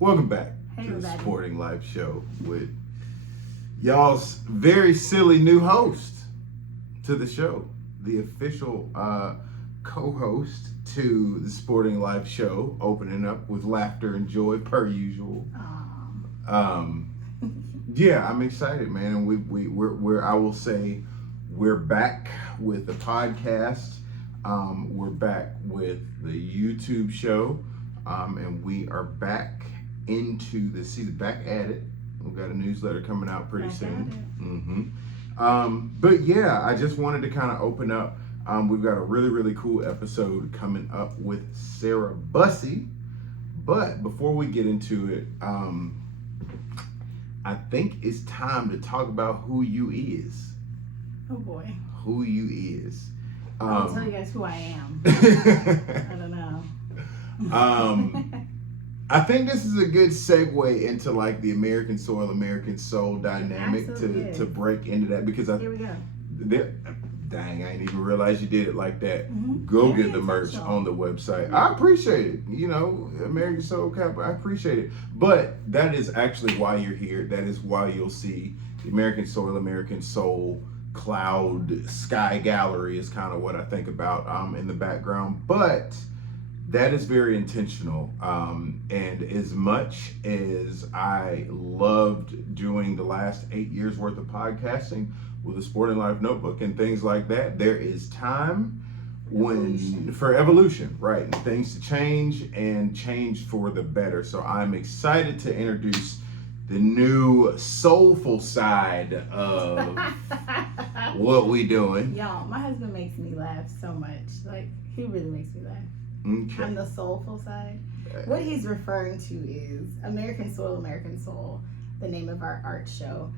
Welcome back Hey, to the everybody. Sporting Life Show with y'all's very silly new host to the show, the official co-host to the Sporting Life Show, opening up with laughter and joy per usual. Yeah, I'm excited, man, and we're I will say we're back with the podcast. We're back with the YouTube show, and we are back into the season, back at it. We've got a newsletter coming out pretty Back soon. But yeah, I just wanted to kind of open up. We've got a really cool episode coming up with Sarah Bussey. But before we get into it, I think it's time to talk about who you is. Oh boy. Who you is. I'll tell you guys who I am. I don't know. I think this is a good segue into like the American soil, American soul dynamic to break into that, because Here we go. Dang, I didn't even realize you did it like that. Mm-hmm. Go get the merch on the website. Mm-hmm. I appreciate it. You know, American Soul Cap, I appreciate it. But that is actually why you're here. That is why you'll see the American Soil, American Soul cloud sky gallery is kind of what I think about in the background. But that is very intentional. And as much as I loved doing the last 8 years worth of podcasting with a Sporting Life notebook and things like that, there is time for evolution, right? And things to change and change for the better. So I'm excited to introduce the new soulful side of what we doing. Y'all, my husband makes me laugh so much. Like, he really makes me laugh. Okay. On the soulful side. What he's referring to is American Soil, American Soul, the name of our art show.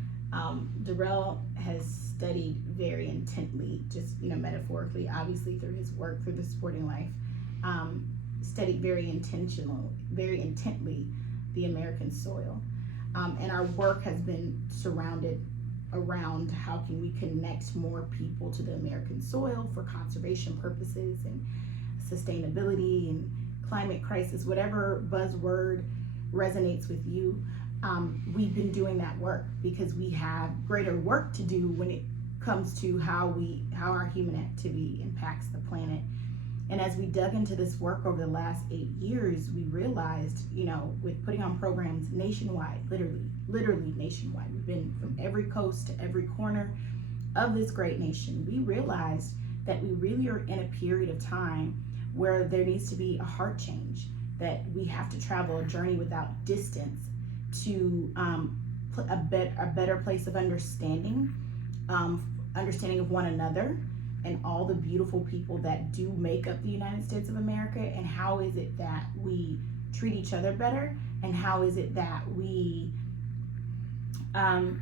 Darrell has studied very intently, just, metaphorically, obviously through his work, through the Sporting Life, studied very intently the American soil. And our work has been surrounded around how can we connect more people to the American soil for conservation purposes and sustainability and climate crisis, whatever buzzword resonates with you. We've been doing that work because we have greater work to do when it comes to how our human activity impacts the planet. And as we dug into this work over the last 8 years, we realized, with putting on programs nationwide, literally nationwide, we've been from every coast to every corner of this great nation. We realized that we really are in a period of time where there needs to be a heart change, that we have to travel a journey without distance to a better place of understanding of one another and all the beautiful people that do make up the United States of America, and how is it that we treat each other better, and how is it that we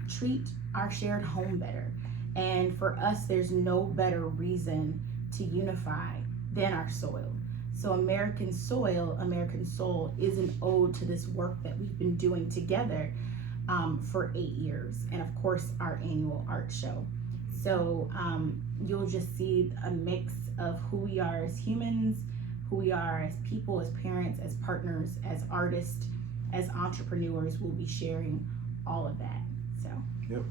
treat our shared home better. And for us, there's no better reason to unify than our soil. So American Soil, American Soul is an ode to this work that we've been doing together for 8 years, and of course our annual art show. So you'll just see a mix of who we are as humans, who we are as people, as parents, as partners, as artists, as entrepreneurs. We'll be sharing all of that. So. Yep.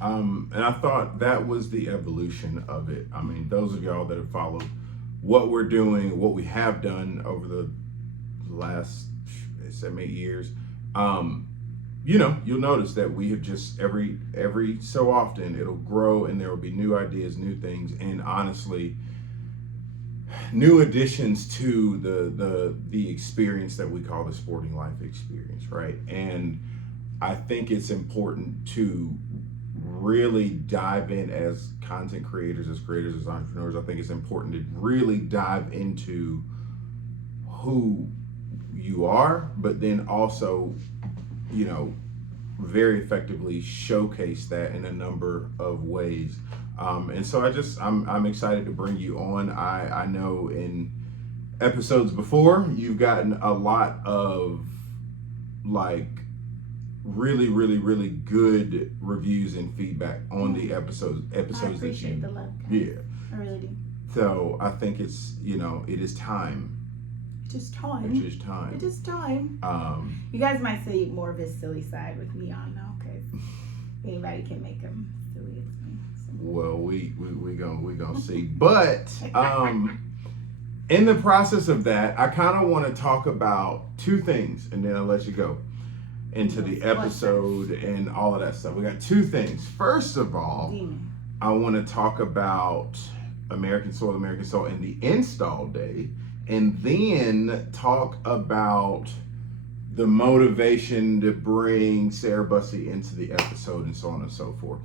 And I thought that was the evolution of it. I mean, those of y'all that have followed what we're doing, what we have done over the last 7, 8 years, you'll notice that we have just every so often it'll grow, and there will be new ideas, new things, and honestly, new additions to the experience that we call the Sporting Life experience, right? And I think it's important to really dive in as content creators, as entrepreneurs. I think it's important to really dive into who you are, but then also, very effectively showcase that in a number of ways. And so I'm excited to bring you on. I know in episodes before, you've gotten a lot of really good reviews and feedback on the episodes I appreciate the love, guys. Yeah. I really do. So I think it's, it is time It is time. Which is time. It is time. You guys might see more of his silly side with me on now, because anybody can make him silly. It's me. So. Well, we gonna see. But in the process of that, I kind of want to talk about two things, and then I'll let you go into the episode and all of that stuff. We got two things. First of all, I want to talk about American Soul, and the install day, and then talk about the motivation to bring Sarah Bussey into the episode and so on and so forth.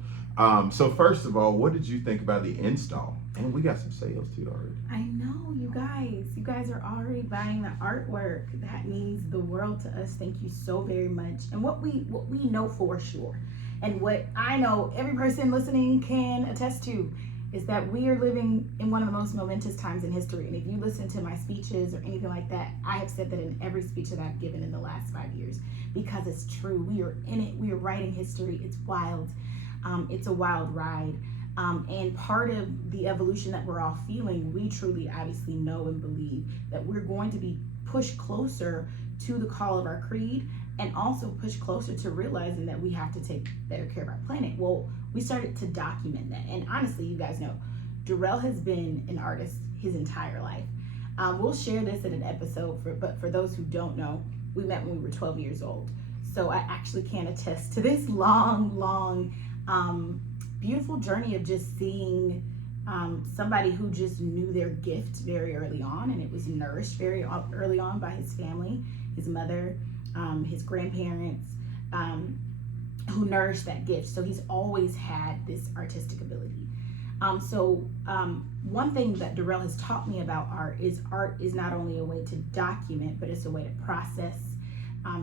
So first of all, what did you think about the install? And we got some sales too already. I know, you guys are already buying the artwork. That means the world to us. Thank you so very much. And what we know for sure, and what I know every person listening can attest to, is that we are living in one of the most momentous times in history. And if you listen to my speeches or anything like that, I have said that in every speech that I've given in the last 5 years, because it's true. We are in it. We are writing history. It's wild. It's a wild ride. And part of the evolution that we're all feeling, we truly obviously know and believe that we're going to be pushed closer to the call of our creed, and also pushed closer to realizing that we have to take better care of our planet. Well, we started to document that. And honestly, you guys know, Darrell has been an artist his entire life. We'll share this in an episode, but for those who don't know, we met when we were 12 years old. So I actually can attest to this long, beautiful journey of just seeing somebody who just knew their gift very early on, and it was nourished very early on by his family, his mother, his grandparents, who nourished that gift. So he's always had this artistic ability. One thing that Darrell has taught me about art is not only a way to document, but it's a way to process.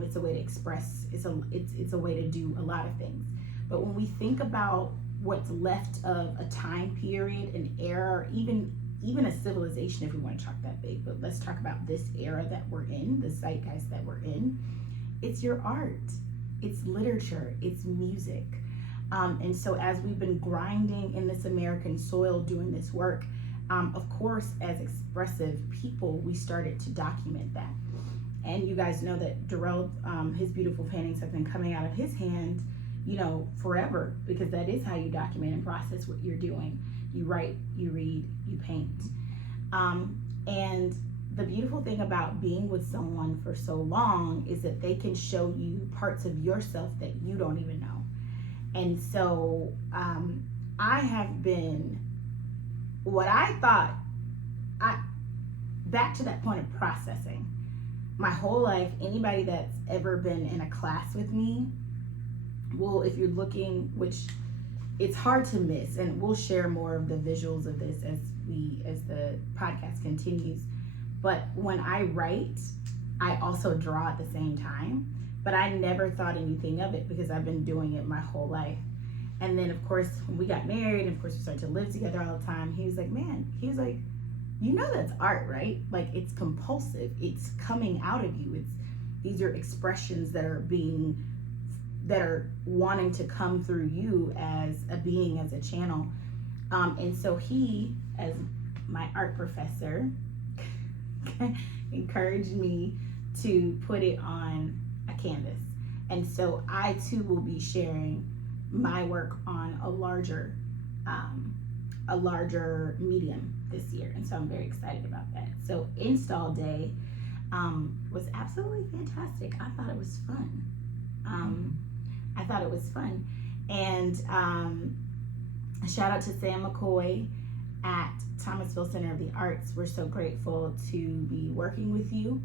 It's a way to express. It's a way to do a lot of things. But when we think about what's left of a time period, an era, or even a civilization, if we want to talk that big, but let's talk about this era that we're in, the zeitgeist that we're in, it's your art, it's literature, it's music. And so as we've been grinding in this American soil doing this work, of course, as expressive people, we started to document that. And you guys know that Darrell, his beautiful paintings have been coming out of his hand, forever, because that is how you document and process what you're doing. You write, you read, you paint. And the beautiful thing about being with someone for so long is that they can show you parts of yourself that you don't even know. And so I have been, what I thought, back to that point of processing. My whole life, anybody that's ever been in a class with me, well, if you're looking, which it's hard to miss, and we'll share more of the visuals of this as the podcast continues. But when I write, I also draw at the same time, but I never thought anything of it because I've been doing it my whole life. And then of course, when we got married, and of course we started to live together all the time, he was like, you know, that's art, right? Like, it's compulsive. It's coming out of you. These are expressions that are wanting to come through you as a being, as a channel. And so he, as my art professor, encouraged me to put it on a canvas. And so I too will be sharing my work on a larger medium this year. And so I'm very excited about that. So install day was absolutely fantastic. I thought it was fun. And shout out to Sam McCoy at Thomasville Center of the Arts. We're so grateful to be working with you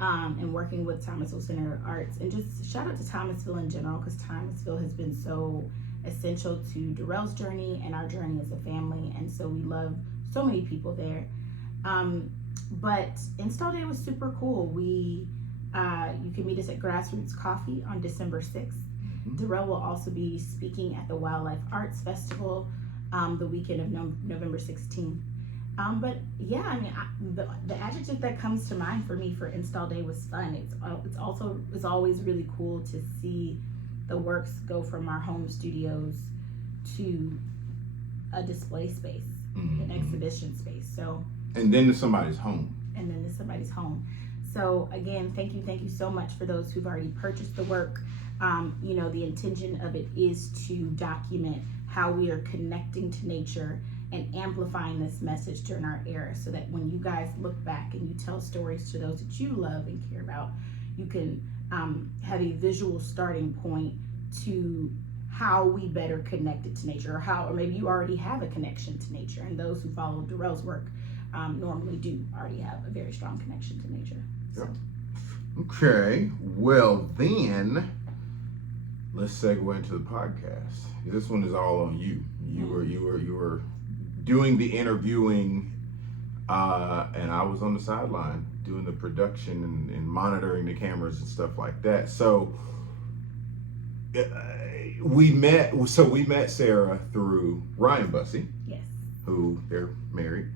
and working with Thomasville Center of Arts. And just shout out to Thomasville in general, because Thomasville has been so essential to Darrell's journey and our journey as a family. And so we love so many people there. But Install Day was super cool. You can meet us at Grassroots Coffee on December 6th. Darrell will also be speaking at the Wildlife Arts Festival the weekend of November 16th. But yeah, I mean, the adjective that comes to mind for me for Install Day was fun. It's always really cool to see the works go from our home studios to a display space, an exhibition space. So. And then to somebody's home. So again, thank you so much for those who've already purchased the work. The intention of it is to document how we are connecting to nature and amplifying this message during our era, so that when you guys look back and you tell stories to those that you love and care about, you can have a visual starting point to how we better connect it to nature, or maybe you already have a connection to nature, and those who follow Darrell's work normally do already have a very strong connection to nature. So. Okay, well then, let's segue into the podcast. This one is all on you. You were doing the interviewing, and I was on the sideline doing the production and monitoring the cameras and stuff like that. So we met Sarah through Ryan Bussey. Yes. Who they're married.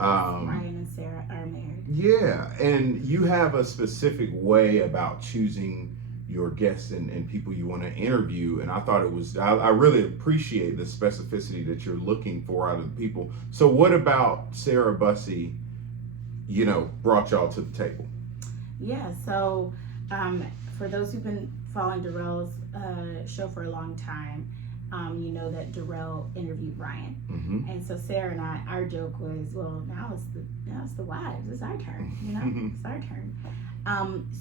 Ryan and Sarah are married. Yeah, and you have a specific way about choosing your guests and people you want to interview, and I thought I really appreciate the specificity that you're looking for out of the people. So what about Sarah Bussey, brought y'all to the table? Yeah, so for those who've been following Darrell's show for a long time, you know that Darrell interviewed Ryan. Mm-hmm. And so Sarah and our joke was, well, now it's the wives. It's our turn, It's our turn.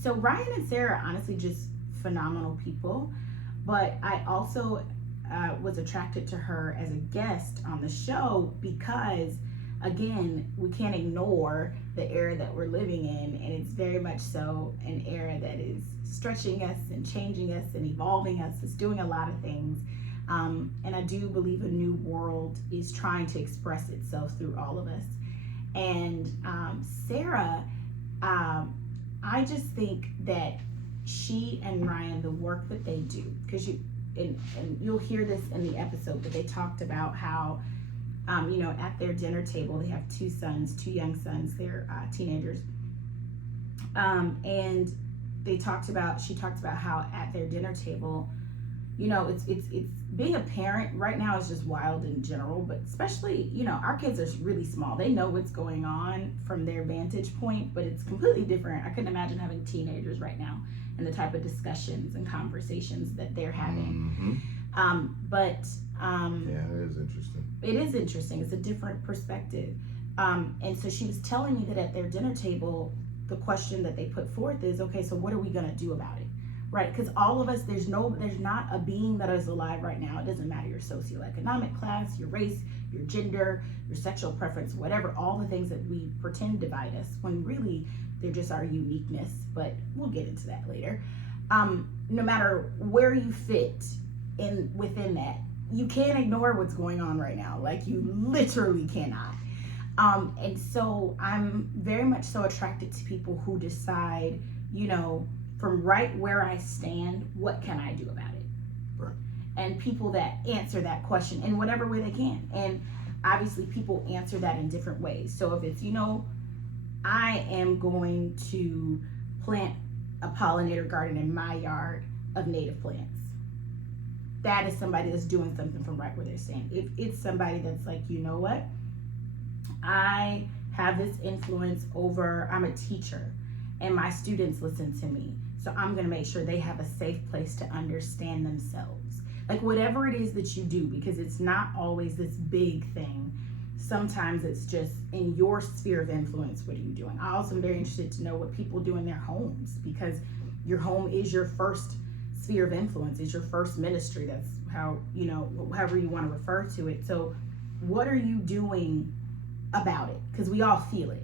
So Ryan and Sarah, honestly, just phenomenal people. But I also was attracted to her as a guest on the show because, again, we can't ignore the era that we're living in, and it's very much so an era that is stretching us and changing us and evolving us. It's doing a lot of things. And I do believe a new world is trying to express itself through all of us. And Sarah, I just think that she and Ryan, the work that they do, because you'll hear this in the episode, but they talked about how, at their dinner table, they have two young sons, they're teenagers. And she talked about how at their dinner table, it's being a parent right now is just wild in general, but especially, our kids are really small. They know what's going on from their vantage point, but it's completely different. I couldn't imagine having teenagers right now and the type of discussions and conversations that they're having. Mm-hmm. Yeah, it is interesting. It is interesting. It's a different perspective. And so she was telling me that at their dinner table, the question that they put forth is, okay, so what are we going to do about it? Right, because all of us, there's not a being that is alive right now. It doesn't matter your socioeconomic class, your race, your gender, your sexual preference, whatever, all the things that we pretend divide us, when really they're just our uniqueness. But we'll get into that later. No matter where you fit within that, you can't ignore what's going on right now. Like, you literally cannot. And so I'm very much so attracted to people who decide, from right where I stand, what can I do about it? Right. And people that answer that question in whatever way they can. And obviously people answer that in different ways. So if it's, I am going to plant a pollinator garden in my yard of native plants. That is somebody that's doing something from right where they're standing. If it's somebody that's like, you know what? I have this influence over, I'm a teacher and my students listen to me. So I'm going to make sure they have a safe place to understand themselves. Like, whatever it is that you do, because it's not always this big thing. Sometimes it's just in your sphere of influence, what are you doing? I also am very interested to know what people do in their homes, because your home is your first sphere of influence, is your first ministry. That's how, however you want to refer to it. So what are you doing about it? Because we all feel it.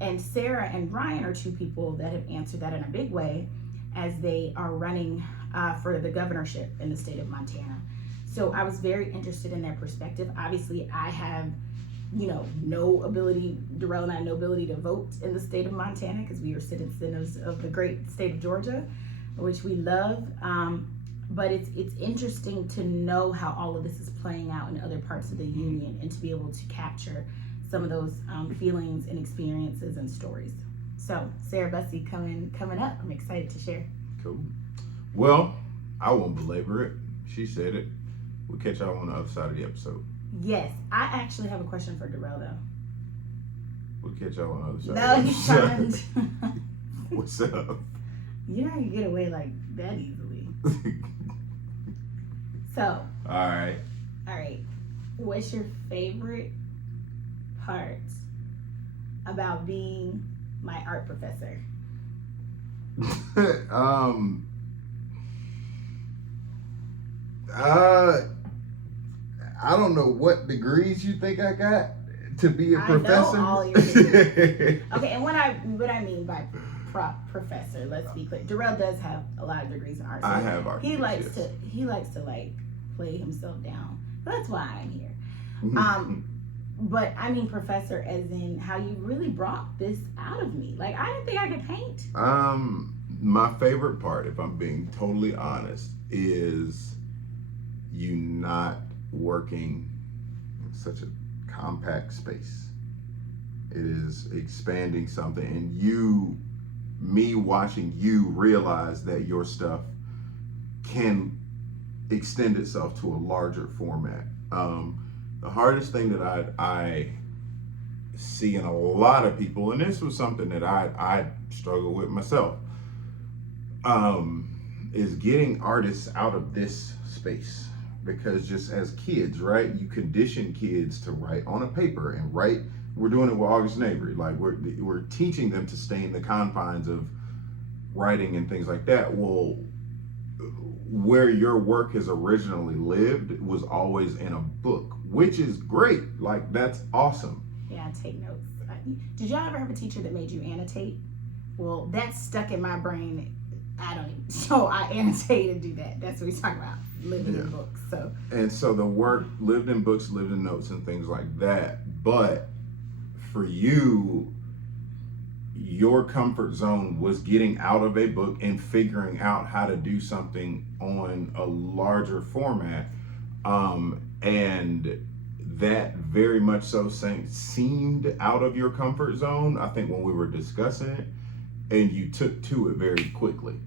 And Sarah and Ryan are two people that have answered that in a big way, as they are running for the governorship in the state of Montana. So I was very interested in their perspective. Obviously, I have, no ability, Darrell and I have no ability to vote in the state of Montana, because we are citizens of the great state of Georgia, which we love. But it's interesting to know how all of this is playing out in other parts of the union, and to be able to capture some of those feelings and experiences and stories. So Sarah Bussey coming up. I'm excited to share. Cool. Well, I won't belabor it. She said it. We'll catch y'all on the other side of the episode. Yes, I actually have a question for Darrell though. We'll catch y'all on the other side. No, of the he episode. turned. What's up? You don't get away like that easily. So. All right. What's your favorite part about being my art professor? I don't know what degrees you think I got to be a professor. I know all your degrees. Okay, and what I mean by professor, let's be clear. Darrell does have a lot of degrees in art. So I have art. He likes to like play himself down. That's why I'm here. But I mean professor as in how you really brought this out of me. Like, I didn't think I could paint. My favorite part, if I'm being totally honest, is you not working in such a compact space. It is expanding something, and me watching you realize that your stuff can extend itself to a larger format. The hardest thing that I see in a lot of people, and this was something that I struggle with myself, is getting artists out of this space. Because just as kids, right, you condition kids to write on a paper and write. We're doing it with August and Avery. Like, we're teaching them to stay in the confines of writing and things like that. Well, where your work has originally lived was always in a book, which is great. Like, that's awesome. Yeah, take notes. Did y'all ever have a teacher that made you annotate? Well, that's stuck in my brain. So I annotate and do that. That's what he's talking about. Living in books. So the work lived in books, lived in notes and things like that. But for you, your comfort zone was getting out of a book and figuring out how to do something on a larger format. And that very much so seemed out of your comfort zone, I think, when we were discussing it, and you took to it very quickly,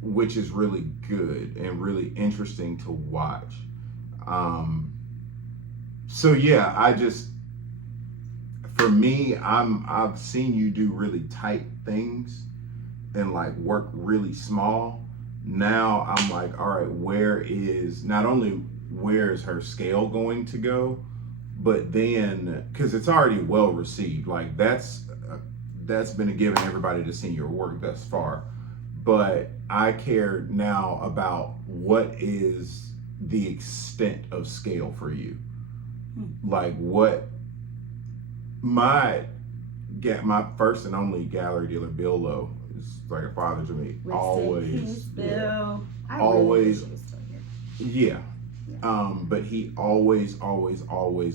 which is really good and really interesting to watch. So yeah, for me, I've seen you do really tight things and like work really small. Now I'm like, all right, not only where is her scale going to go, but then, because it's already well received, like that's been a given, everybody to see your work thus far. But I care now about what is the extent of scale for you. Like, what my first and only gallery dealer, Bill Lowe, is like a father to me. But he always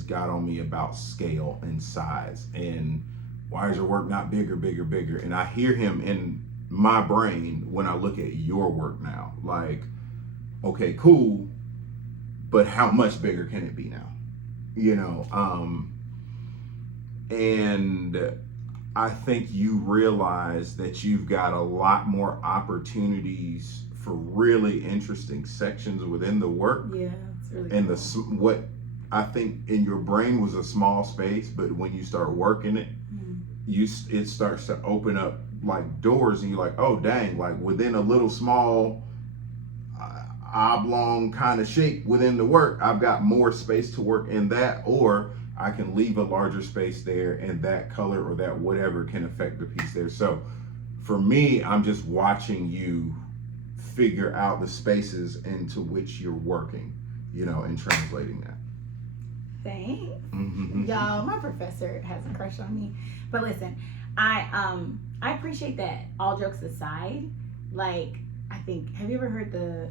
got on me about scale and size and why is your work not bigger? And I hear him in my brain when I look at your work now, like, okay, cool, but how much bigger can it be now? And I think you realize that you've got a lot more opportunities for really interesting sections within the work. Yeah, it's really and cool. What I think in your brain was a small space, but when you start working it, it starts to open up like doors, and you're like, oh dang, like within a little small oblong kind of shape within the work, I've got more space to work in that, or I can leave a larger space there, and that color or that whatever can affect the piece there. So for me, I'm just watching you figure out the spaces into which you're working, and translating that. Thanks. Y'all, my professor has a crush on me. But listen, I appreciate that. All jokes aside, like, I think, have you ever heard the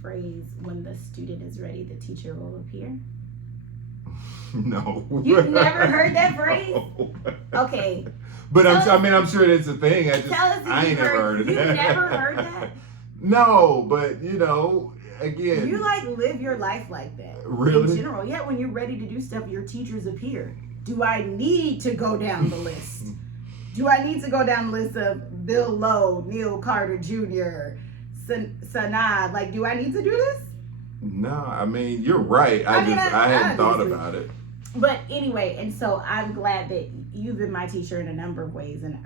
phrase, when the student is ready, the teacher will appear? No. You've never heard that phrase? No. Okay. But I'm sure it's a thing. I ain't never heard of that. You've never heard that? No, but again. You like live your life like that. Really? In general. Yeah, when you're ready to do stuff, your teachers appear. Do I need to go down the list? Do I need to go down the list of Bill Lowe, Neil Carter Jr., Sanad? Like, do I need to do this? No, you're right. I hadn't thought about it. But anyway, and so I'm glad that you've been my teacher in a number of ways, and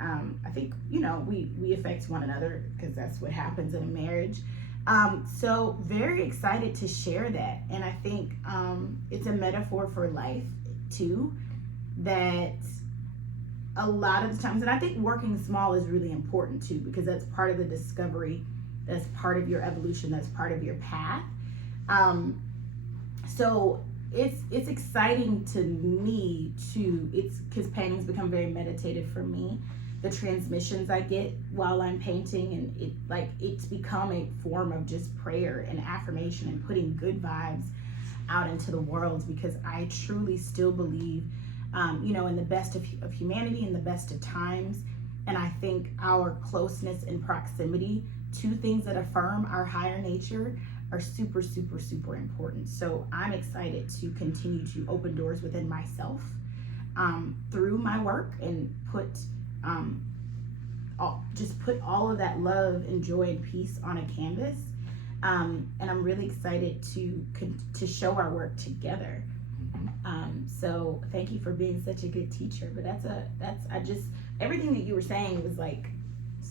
I think we affect one another because that's what happens in a marriage. So very excited to share that, and I think it's a metaphor for life too. That a lot of the times, and I think working small is really important too, because that's part of the discovery, that's part of your evolution, that's part of your path. So it's exciting to me too. It's because painting's become very meditative for me. The transmissions I get while I'm painting, and it's become a form of just prayer and affirmation and putting good vibes out into the world, because I truly still believe in the best of humanity, in the best of times. And I think our closeness and proximity to things that affirm our higher nature are super, super, super important. So I'm excited to continue to open doors within myself through my work, and put all of that love and joy and peace on a canvas. And I'm really excited to show our work together. So thank you for being such a good teacher. But everything that you were saying was like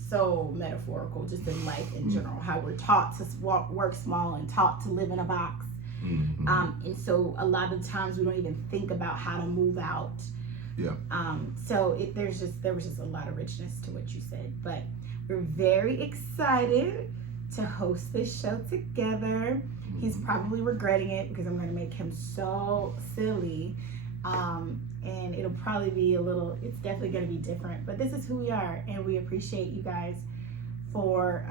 so metaphorical, just in life in general, how we're taught to work small and taught to live in a box. And so a lot of times we don't even think about how to move out. Yeah. So there was just a lot of richness to what you said. But we're very excited to host this show together. He's probably regretting it because I'm going to make him so silly. And it'll probably be it's definitely going to be different. But this is who we are, and we appreciate you guys for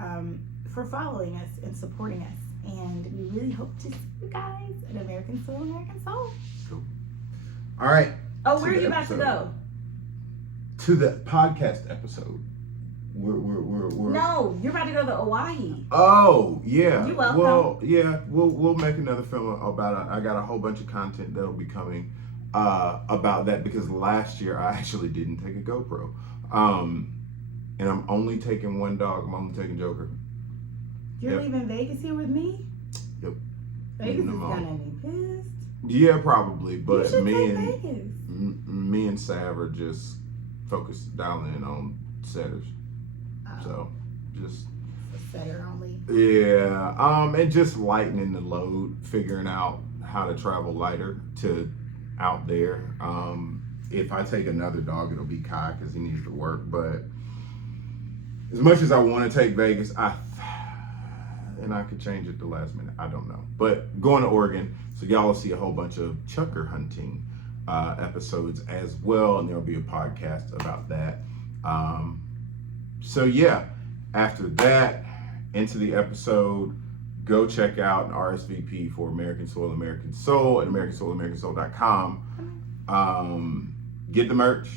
following us and supporting us. And we really hope to see you guys at American Soul, American Soul. Cool. All right. Oh, where are you about to go? To the podcast episode. We're No, you're about to go to Hawaii. Oh, yeah. You're welcome. Well, yeah, we'll make another film about it. I got a whole bunch of content that'll be coming about that, because last year I actually didn't take a GoPro. And I'm only taking one dog. I'm only taking Joker. You're leaving Vegas here with me? Yep. Vegas is gonna be pissed. Yeah, probably. But me and Sav are just dialing in on setters. So just setter only. Yeah. And just lightening the load, figuring out how to travel lighter to out there. If I take another dog, it'll be Kai because he needs to work. But as much as I want to take Vegas, and I could change it the last minute. I don't know. But going to Oregon, so y'all will see a whole bunch of chukar hunting episodes as well, and there'll be a podcast about that. So yeah, after that, into the episode, go check out an RSVP for American Soil, American Soul at AmericanSoil.com. Get the merch,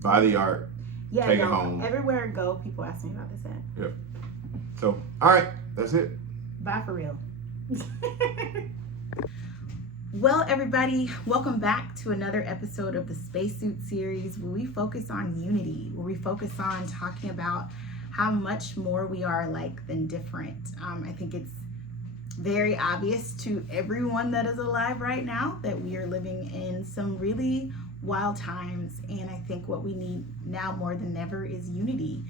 buy the art, take it home. Everywhere I go, people ask me about this ad. Yep. So, all right, that's it. Bye for real. Well, everybody, welcome back to another episode of the Spacesuit series, where we focus on unity, where we focus on talking about how much more we are alike than different. I think it's very obvious to everyone that is alive right now that we are living in some really wild times, and I think what we need now more than ever is unity.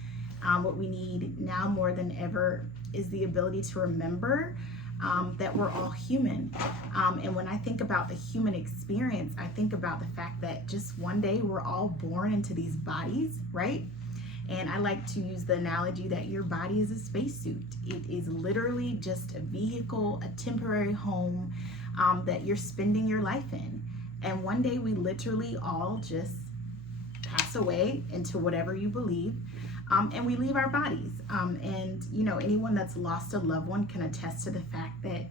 What we need now more than ever is the ability to remember that we're all human. And when I think about the human experience, I think about the fact that just one day we're all born into these bodies, right? And I like to use the analogy that your body is a spacesuit. It is literally just a vehicle, a temporary home that you're spending your life in. And one day we literally all just pass away into whatever you believe. And we leave our bodies. And anyone that's lost a loved one can attest to the fact that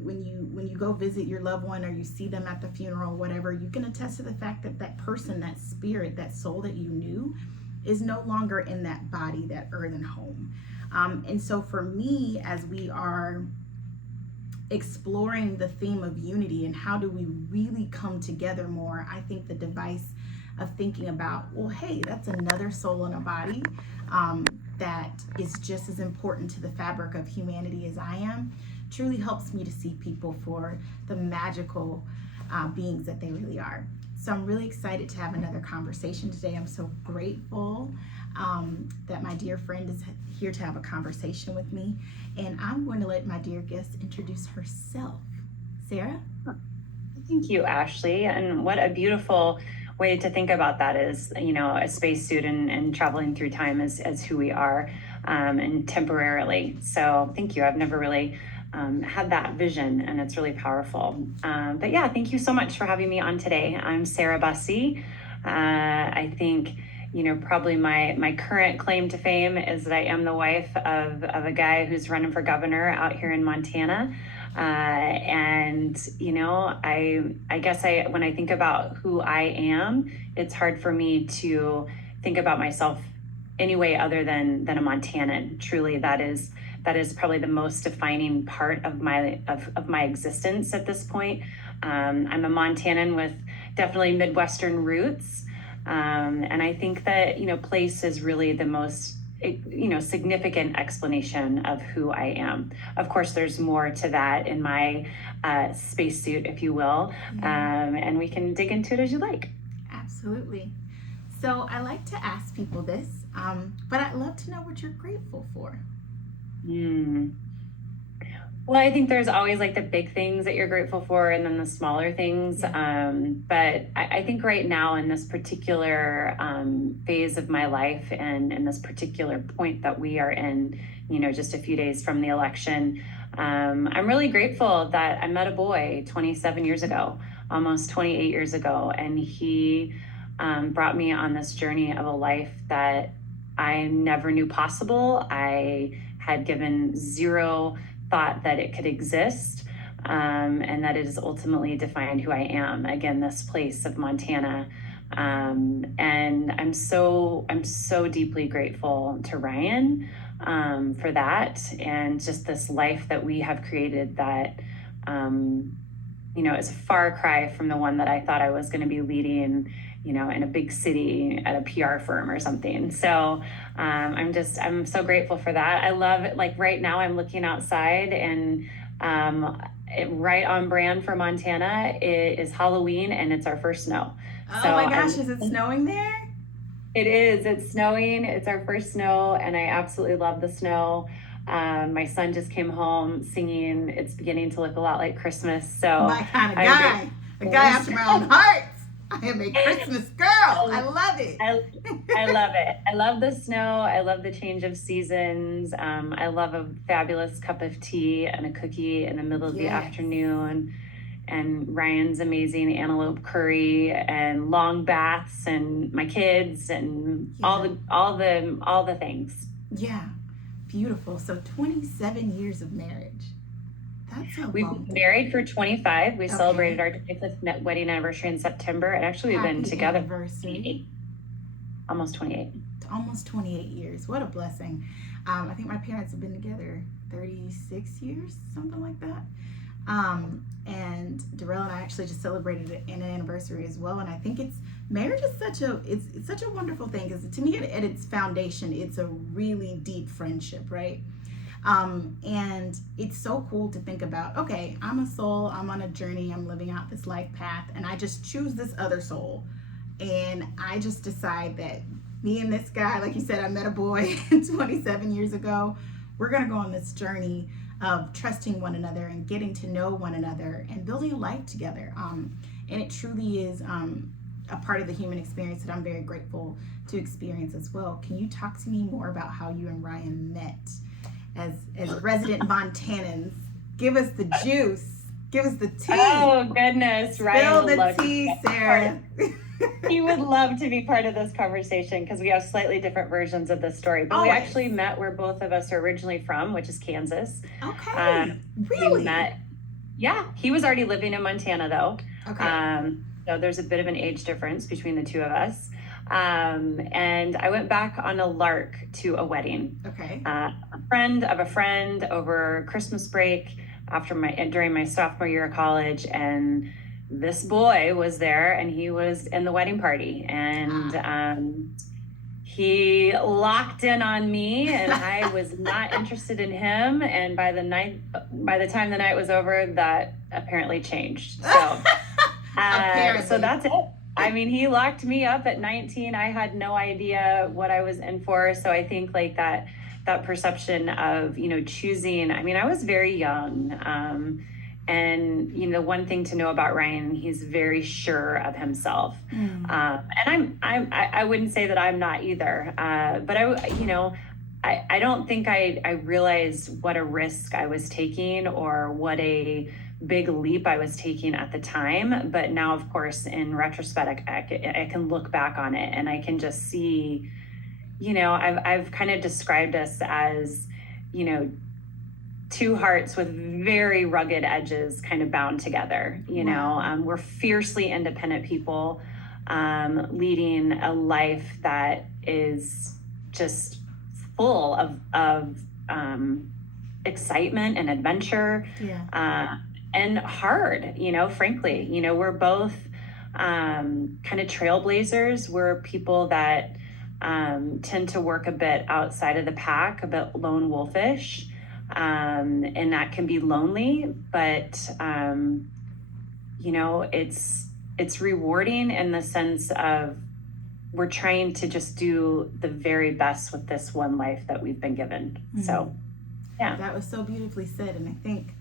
when you go visit your loved one, or you see them at the funeral, whatever, you can attest to the fact that that person, that spirit, that soul that you knew is no longer in that body, that earthen home. And so for me, as we are exploring the theme of unity and how do we really come together more, I think the device of thinking about, well, hey, that's another soul in a body that is just as important to the fabric of humanity as I am, truly helps me to see people for the magical beings that they really are. So I'm really excited to have another conversation today. I'm so grateful that my dear friend is here to have a conversation with me. And I'm going to let my dear guest introduce herself. Sarah? Thank you, Ashley. And what a beautiful way to think about that is, a spacesuit and traveling through time as who we are, and temporarily. So thank you. I've never really had that vision, and it's really powerful. But yeah, thank you so much for having me on today. I'm Sarah Bussey. I think, probably my current claim to fame is that I am the wife of a guy who's running for governor out here in Montana. And I guess when I think about who I am, it's hard for me to think about myself any way other than a Montanan. Truly, that is probably the most defining part of my existence at this point. I'm a Montanan with definitely Midwestern roots. And I think that, place is really the most significant explanation of who I am. Of course, there's more to that in my spacesuit, if you will, and we can dig into it as you like. Absolutely. So I like to ask people this, but I'd love to know what you're grateful for. Well, I think there's always like the big things that you're grateful for and then the smaller things. But I think right now in this particular phase of my life and in this particular point that we are in, just a few days from the election, I'm really grateful that I met a boy 27 years ago, almost 28 years ago. And he brought me on this journey of a life that I never knew possible. I had given zero thought that it could exist, and that it has ultimately defined who I am. Again, this place of Montana, and I'm so deeply grateful to Ryan for that, and just this life that we have created that is a far cry from the one that I thought I was going to be leading, in a big city at a PR firm or something. So I'm so grateful for that. I love it. Like right now I'm looking outside and right on brand for Montana, it is Halloween and it's our first snow. Oh my gosh, is it snowing there? It is. It's snowing. It's our first snow and I absolutely love the snow. My son just came home singing It's Beginning to Look a Lot Like Christmas. So my kind of guy. A guy after my own heart. I am a Christmas girl. I love it. I love it. I love the snow. I love the change of seasons. I love a fabulous cup of tea and a cookie in the middle of the afternoon. And Ryan's amazing antelope curry and long baths and my kids and all the things. Yeah. Beautiful. So 27 years of marriage. We've been married for 25. We celebrated our 25th wedding anniversary in September. And actually we've been together for almost 28. Almost 28 years. What a blessing. I think my parents have been together 36 years, something like that. And Darrell and I actually just celebrated an anniversary as well. And I think marriage is such a wonderful thing because to me at its foundation, it's a really deep friendship, right? And it's so cool to think about, okay, I'm a soul, I'm on a journey, I'm living out this life path, and I just choose this other soul. And I just decide that me and this guy, like you said, I met a boy 27 years ago. We're going to go on this journey of trusting one another and getting to know one another and building a life together. And it truly is a part of the human experience that I'm very grateful to experience as well. Can you talk to me more about how you and Ryan met? As resident Montanans, give us the juice, give us the tea. Oh goodness, Ryan, spill the tea, Sarah. He would love to be part of this conversation because we have slightly different versions of this story. But we actually met where both of us are originally from, which is Kansas. Okay, really? We met. Yeah, he was already living in Montana though. Okay. So there's a bit of an age difference between the two of us. And I went back on a lark to a wedding. Okay. A friend of a friend over Christmas break during my sophomore year of college, and this boy was there, and he was in the wedding party, and he locked in on me, and I was not interested in him. And by the time the night was over, that apparently changed. So. So that's it. I mean, he locked me up at 19. I had no idea what I was in for. So I think like that perception of, choosing, I mean, I was very young. And, one thing to know about Ryan, he's very sure of himself. And I wouldn't say that I'm not either. But I don't think I realized what a risk I was taking or what a big leap I was taking at the time. But now, of course, in retrospect, I can look back on it and I can just see, I've kind of described us as, two hearts with very rugged edges kind of bound together. We're fiercely independent people, leading a life that is just full of excitement and adventure. And hard, frankly. We're both kind of trailblazers. We're people that tend to work a bit outside of the pack, a bit lone wolfish. And that can be lonely, but it's rewarding in the sense of we're trying to just do the very best with this one life that we've been given. So, yeah. That was so beautifully said. And I think,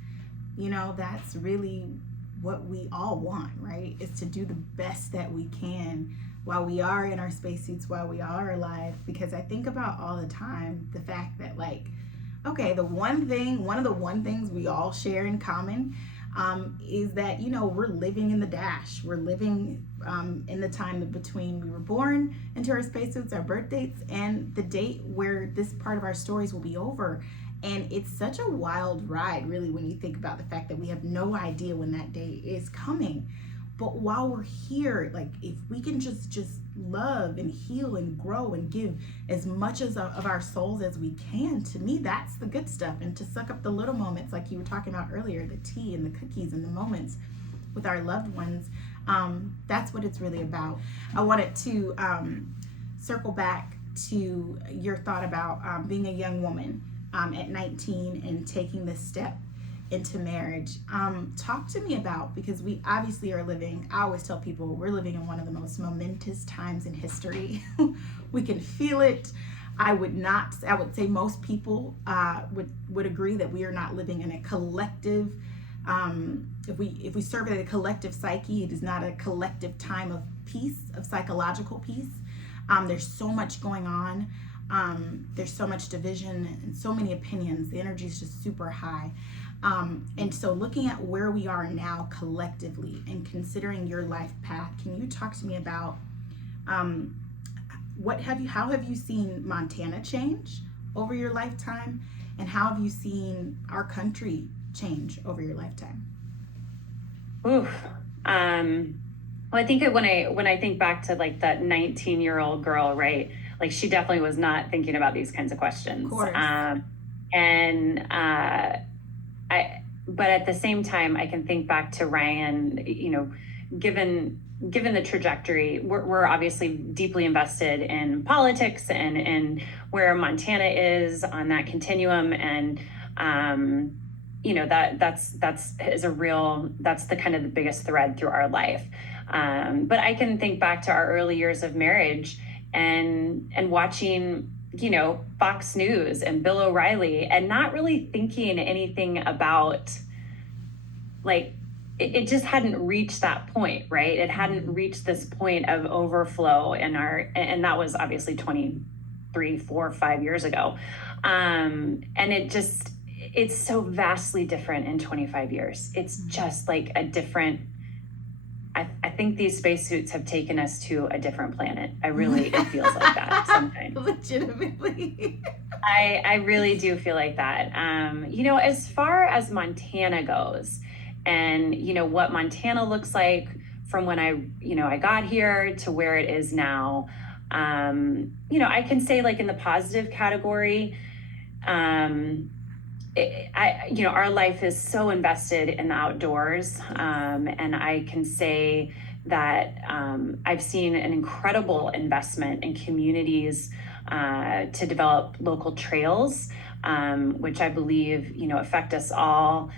that's really what we all want, right? Is to do the best that we can while we are in our spacesuits, while we are alive. Because I think about all the time the fact that, like, okay, one of the things we all share in common is that, we're living in the dash. We're living in the time between we were born into our spacesuits, our birth dates, and the date where this part of our stories will be over. And it's such a wild ride, really, when you think about the fact that we have no idea when that day is coming. But while we're here, like, if we can just love and heal and grow and give as much of our souls as we can, to me, that's the good stuff. And to suck up the little moments, like you were talking about earlier, the tea and the cookies and the moments with our loved ones, that's what it's really about. I wanted to circle back to your thought about being a young woman at 19 and taking this step into marriage. Talk to me about, because we obviously are living, I always tell people, we're living in one of the most momentous times in history. We can feel it. I would say most people would agree that we are not living in a collective, if we survey the collective psyche, it is not a collective time of peace, of psychological peace. There's so much going on. There's so much division and so many opinions. The energy is just super high. And so looking at where we are now collectively and considering your life path, can you talk to me about how have you seen Montana change over your lifetime, and how have you seen our country change over your lifetime? Well, I think when I think back to like that 19-year-old girl, right? Like, she definitely was not thinking about these kinds of questions. Of course. But at the same time, I can think back to Ryan, given the trajectory, we're obviously deeply invested in politics and where Montana is on that continuum. And, that's the kind of the biggest thread through our life. But I can think back to our early years of marriage and watching, Fox News and Bill O'Reilly, and not really thinking anything about, like, it just hadn't reached that point, right? It hadn't reached this point of overflow and that was obviously 23, 4, 5 years ago. And it's so vastly different in 25 years. It's just like a different, I think these spacesuits have taken us to a different planet. It feels like that sometimes. Legitimately. I really do feel like that. As far as Montana goes, and, what Montana looks like from when I got here to where it is now, I can say, like, in the positive category, our life is so invested in the outdoors, and I can say that I've seen an incredible investment in communities to develop local trails which I believe, affect us all,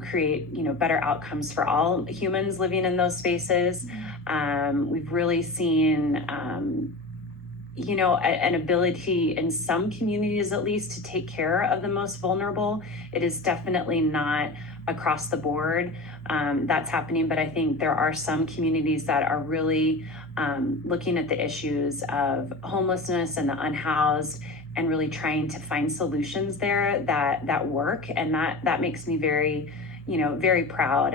create, better outcomes for all humans living in those spaces. We've really seen, an ability in some communities, at least, to take care of the most vulnerable. It is definitely not across the board that's happening, but I think there are some communities that are really looking at the issues of homelessness and the unhoused, and really trying to find solutions there that work, and that makes me very, very proud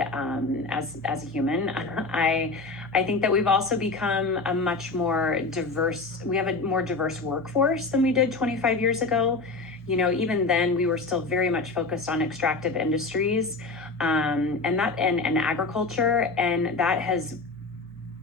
as a human. I think that we've also become a much more diverse. We have a more diverse workforce than we did 25 years ago. Even then we were still very much focused on extractive industries, and agriculture, and that has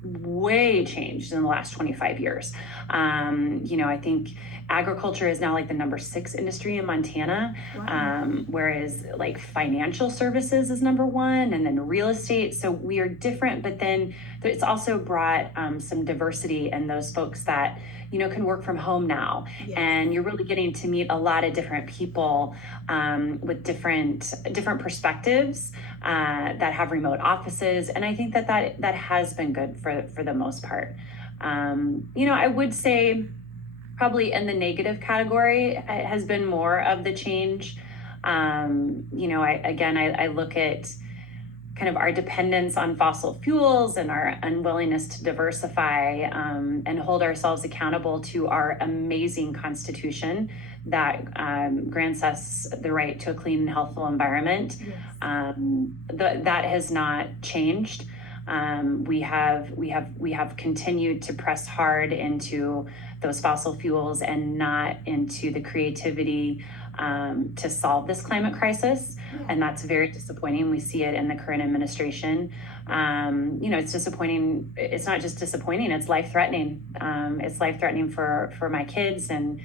way changed in the last 25 years. I think agriculture is now like the number 6 industry in Montana. Wow. Whereas like financial services is number 1, and then real estate. So we are different, but then it's also brought some diversity in those folks that, can work from home now. Yes. And you're really getting to meet a lot of different people with different perspectives that have remote offices. And I think that has been good for the most part. I would say probably in the negative category has been more of the change. I look at kind of our dependence on fossil fuels and our unwillingness to diversify and hold ourselves accountable to our amazing Constitution that grants us the right to a clean and healthful environment. Yes. That has not changed. We have continued to press hard into those fossil fuels and not into the creativity to solve this climate crisis. Yeah. And that's very disappointing. We see it in the current administration. It's disappointing. It's not just disappointing, it's life-threatening. It's life-threatening for my kids and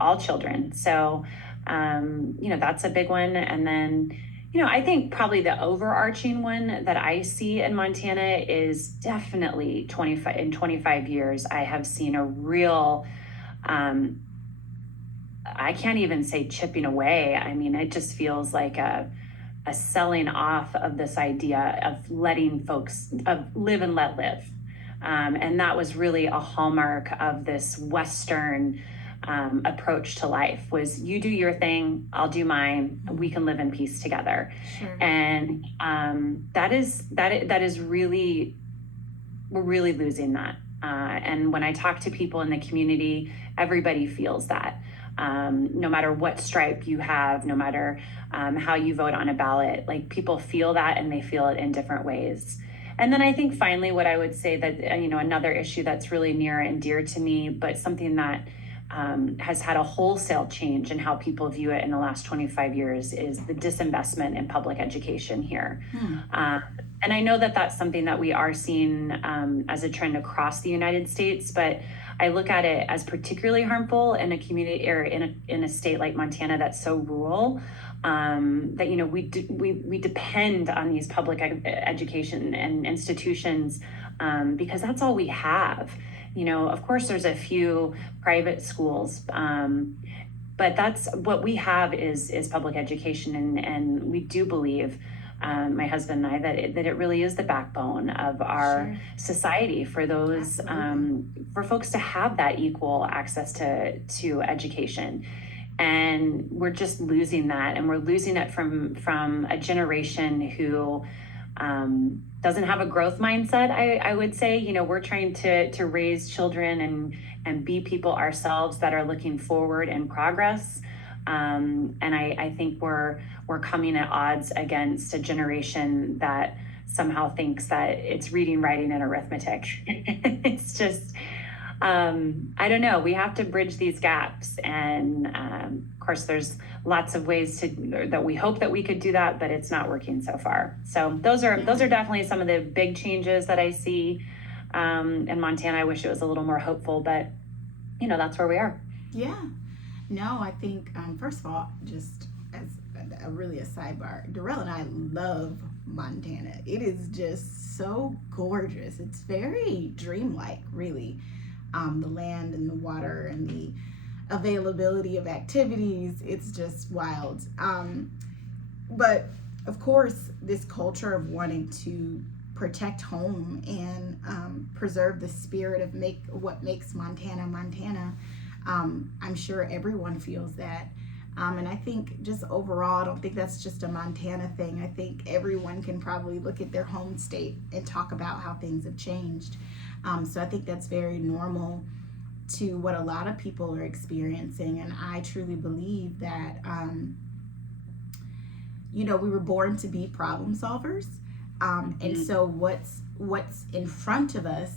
all children. So, that's a big one. And then, I think probably the overarching one that I see in Montana is definitely 25 years, I have seen a real, I can't even say chipping away. I mean, it just feels like a selling off of this idea of letting folks live and let live. And that was really a hallmark of this Western approach to life, was you do your thing, I'll do mine, we can live in peace together. Sure. And that is really, we're really losing that. And when I talk to people in the community, everybody feels that. No matter what stripe you have, no matter how you vote on a ballot, like people feel that, and they feel it in different ways. And then I think finally what I would say that, another issue that's really near and dear to me, but something that has had a wholesale change in how people view it in the last 25 years is the disinvestment in public education here. And I know that that's something that we are seeing as a trend across the United States, but I look at it as particularly harmful in a community or in a state like Montana that's so rural, that we depend on these public education and institutions because that's all we have. Of course, there's a few private schools, but that's what we have is public education, and we do believe, my husband and I, that it really is the backbone of our society for those for folks to have that equal access to education. And we're just losing that, and we're losing it from a generation who doesn't have a growth mindset. I would say, we're trying to raise children and be people ourselves that are looking forward and progress. And I think we're coming at odds against a generation that somehow thinks that it's reading, writing, and arithmetic. It's just, I don't know. We have to bridge these gaps, and of course, there's lots of ways that we hope that we could do that, but it's not working so far. So those are definitely some of the big changes that I see in Montana. I wish it was a little more hopeful, but that's where we are. Yeah. No, I think first of all, just as a sidebar, Darrell and I love Montana. It is just so gorgeous. It's very dreamlike, really. The land and the water and the availability of activities. It's just wild. But of course, this culture of wanting to protect home and preserve the spirit of what makes Montana Montana. I'm sure everyone feels that. And I think just overall, I don't think that's just a Montana thing. I think everyone can probably look at their home state and talk about how things have changed. So I think that's very normal to what a lot of people are experiencing. And I truly believe that, we were born to be problem solvers. And so what's in front of us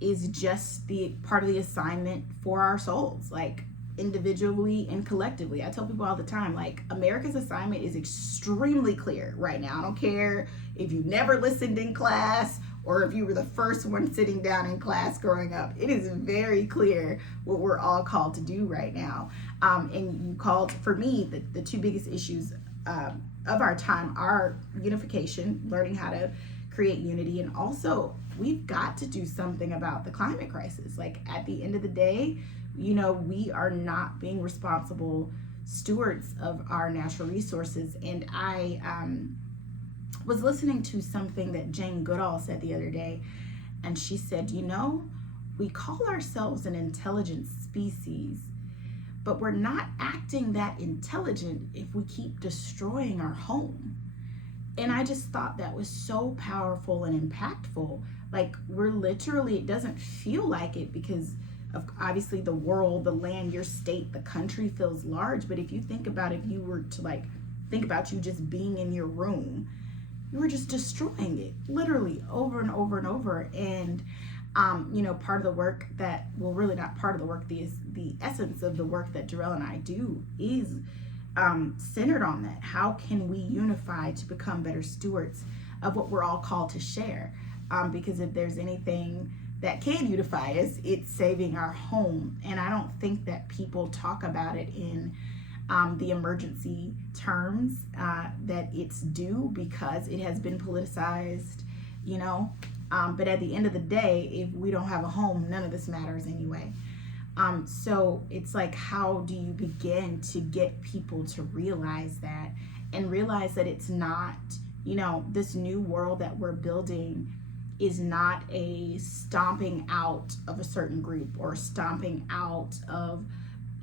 is just the part of the assignment for our souls, like individually and collectively. I tell people all the time, like, America's assignment is extremely clear right now. I don't care if you never listened in class or if you were the first one sitting down in class growing up. It is very clear what we're all called to do right now. And you called, for me, the two biggest issues of our time are unification, learning how to create unity, and also we've got to do something about the climate crisis. Like, at the end of the day, we are not being responsible stewards of our natural resources. And I was listening to something that Jane Goodall said the other day, and she said, we call ourselves an intelligent species, but we're not acting that intelligent if we keep destroying our home. And I just thought that was so powerful and impactful. Like, we're literally, it doesn't feel like it because of obviously the world, the land, your state, the country feels large. But if you think about, if you were to think about you just being in your room, you were just destroying it literally over and over and over. And part of the work that, well, really not part of the work, the essence of the work that Darrell and I do is centered on that. How can we unify to become better stewards of what we're all called to share? Because if there's anything that can unify us, it's saving our home. And I don't think that people talk about it in the emergency terms that it's due, because it has been politicized, but at the end of the day, if we don't have a home, none of this matters anyway. So it's like, how do you begin to get people to realize that, and realize that it's not, this new world that we're building is not a stomping out of a certain group or stomping out of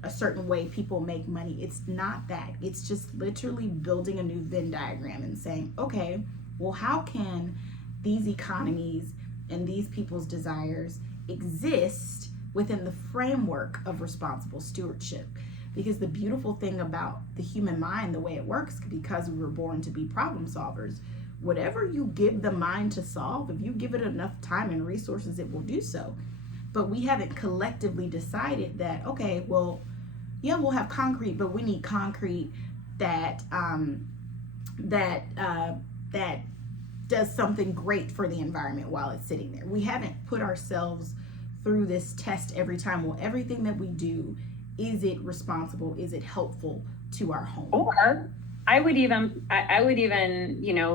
a certain way people make money. It's not that. It's just literally building a new Venn diagram and saying, okay, well, how can these economies and these people's desires exist within the framework of responsible stewardship? Because the beautiful thing about the human mind, the way it works, because we were born to be problem solvers, whatever you give the mind to solve, if you give it enough time and resources, it will do so. But we haven't collectively decided that, okay, well, yeah, we'll have concrete, but we need concrete that does something great for the environment while it's sitting there. We haven't put ourselves through this test every time. Well, everything that we do, is it responsible? Is it helpful to our home? Or I would even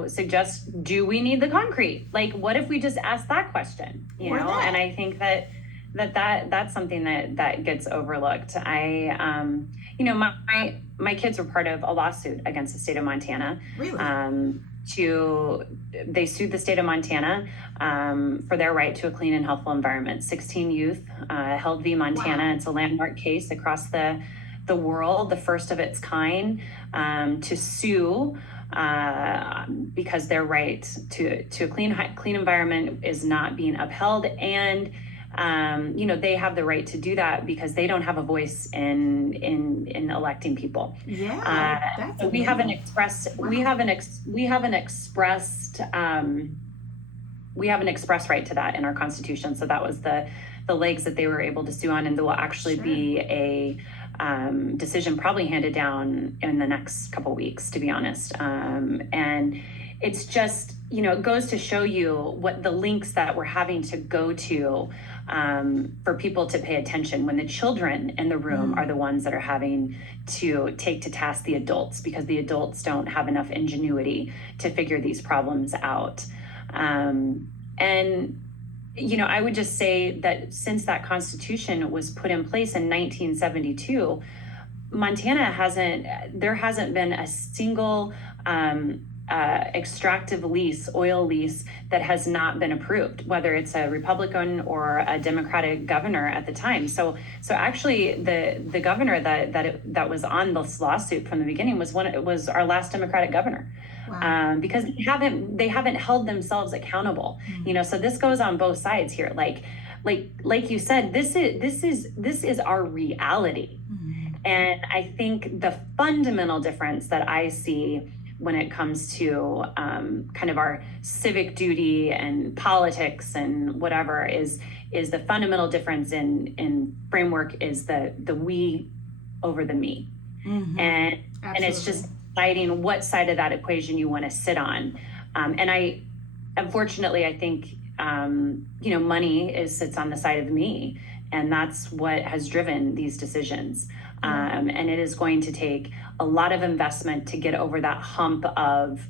suggest, do we need the concrete? Like, what if we just ask that question? And I think that's something that gets overlooked. My kids were part of a lawsuit against the state of Montana. Really? They sued the state of Montana for their right to a clean and healthful environment. 16 youth held v. Montana. Wow. It's a landmark case across the world, the first of its kind, to sue because their right to a clean environment is not being upheld. And they have the right to do that because they don't have a voice in electing people. Yeah, so we haven't expressed right to that in our Constitution. So that was the legs that they were able to sue on, and there will actually be a decision probably handed down in the next couple of weeks, to be honest. And it's just, it goes to show you what the links that we're having to go to for people to pay attention, when the children in the room are the ones that are having to take to task the adults, because the adults don't have enough ingenuity to figure these problems out. And I would just say that since that Constitution was put in place in 1972, there hasn't been a single extractive lease, oil lease, that has not been approved, whether it's a Republican or a Democratic governor at the time. So actually, the governor that was on this lawsuit from the beginning was our last Democratic governor. Wow. Because they haven't held themselves accountable. So this goes on both sides here. Like you said, this is our reality. And I think the fundamental difference that I see when it comes to kind of our civic duty and politics and whatever is the fundamental difference in framework is the we over the me. And it's just deciding what side of that equation you want to sit on. And unfortunately, I think money sits on the side of me, and that's what has driven these decisions. And it is going to take a lot of investment to get over that hump of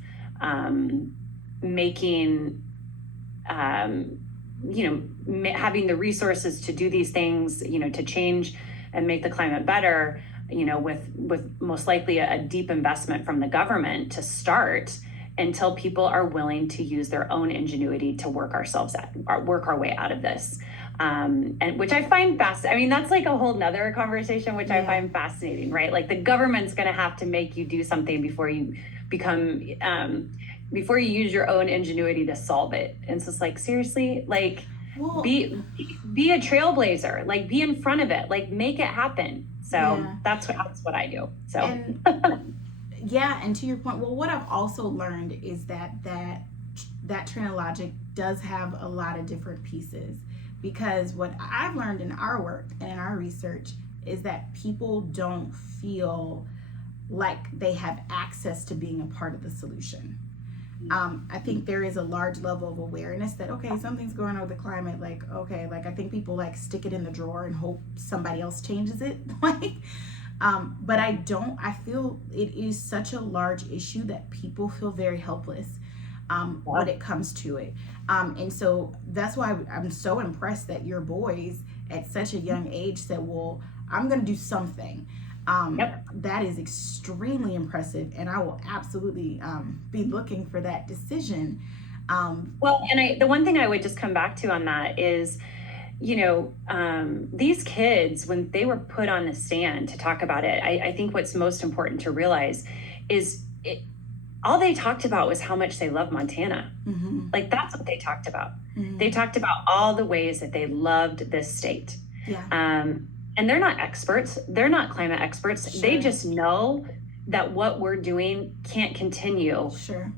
making, having the resources to do these things, to change and make the climate better, with most likely a deep investment from the government to start, until people are willing to use their own ingenuity to work our way out of this. And which I find fascinating. That's like a whole nother conversation, which I find fascinating, right? Like the government's going to have to make you do something before you before you use your own ingenuity to solve it. And so it's like, seriously, like be a trailblazer, like be in front of it, like make it happen. So that's what I do. So. And to your point, what I've also learned is that train of logic does have a lot of different pieces, because what I've learned in our work and in our research is that people don't feel like they have access to being a part of the solution. I think there is a large level of awareness that, okay, something's going on with the climate. Like, okay, like I think people like stick it in the drawer and hope somebody else changes it. But I feel it is such a large issue that people feel very helpless when it comes to it. And so that's why I'm so impressed that your boys at such a young age said, well, I'm going to do something. That is extremely impressive. And I will absolutely be looking for that decision. The one thing I would just come back to on that is, these kids, when they were put on the stand to talk about it, I think what's most important to realize is all they talked about was how much they love Montana. Like that's what they talked about. They talked about all the ways that they loved this state. And they're not experts. They're not climate experts. Sure. They just know that what we're doing can't continue. Sure.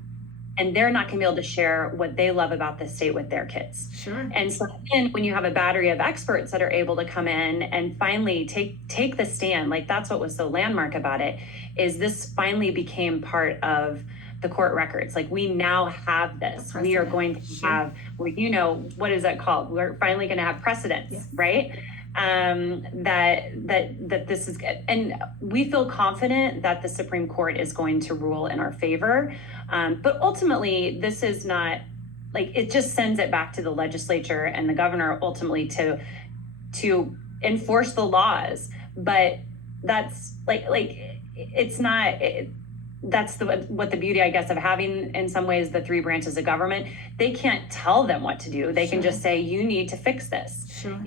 And they're not going to be able to share what they love about the state with their kids. Sure. And so then when you have a battery of experts that are able to come in and finally take the stand, like that's what was so landmark about it, is this finally became part of the court records. Like we now have this. We are going to have, what is that called? We're finally going to have precedents, right? That this is good. And we feel confident that the Supreme Court is going to rule in our favor. But ultimately, this is not, like, it just sends it back to the legislature and the governor ultimately to enforce the laws. But that's it's not, that's what the beauty, I guess, of having in some ways the three branches of government. They can't tell them what to do. They can just say, you need to fix this. Sure.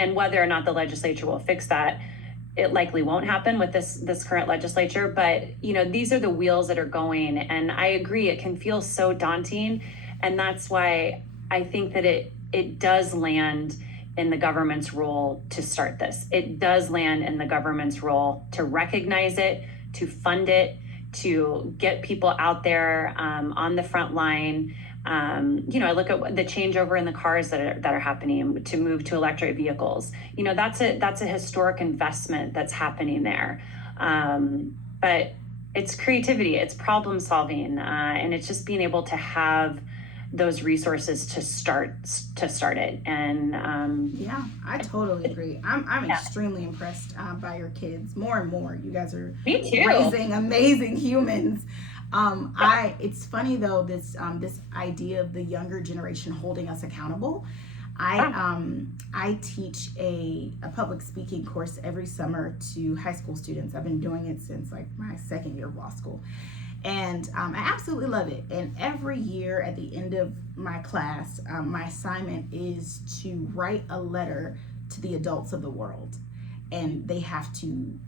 And whether or not the legislature will fix that, it likely won't happen with this current legislature. But, these are the wheels that are going. And I agree, it can feel so daunting. And that's why I think that it does land in the government's role to start this. It does land in the government's role to recognize it, to fund it, to get people out there on the front line. I look at the changeover in the cars that are happening to move to electric vehicles. That's a historic investment that's happening there. But it's creativity, it's problem solving, and it's just being able to have those resources to start it. And I totally agree. I'm extremely impressed by your kids. More and more, you guys are Me too. raising amazing humans. It's funny though, this idea of the younger generation holding us accountable. I teach a public speaking course every summer to high school students. I've been doing it since like my second year of law school. And I absolutely love it. And every year at the end of my class, my assignment is to write a letter to the adults of the world. And they have to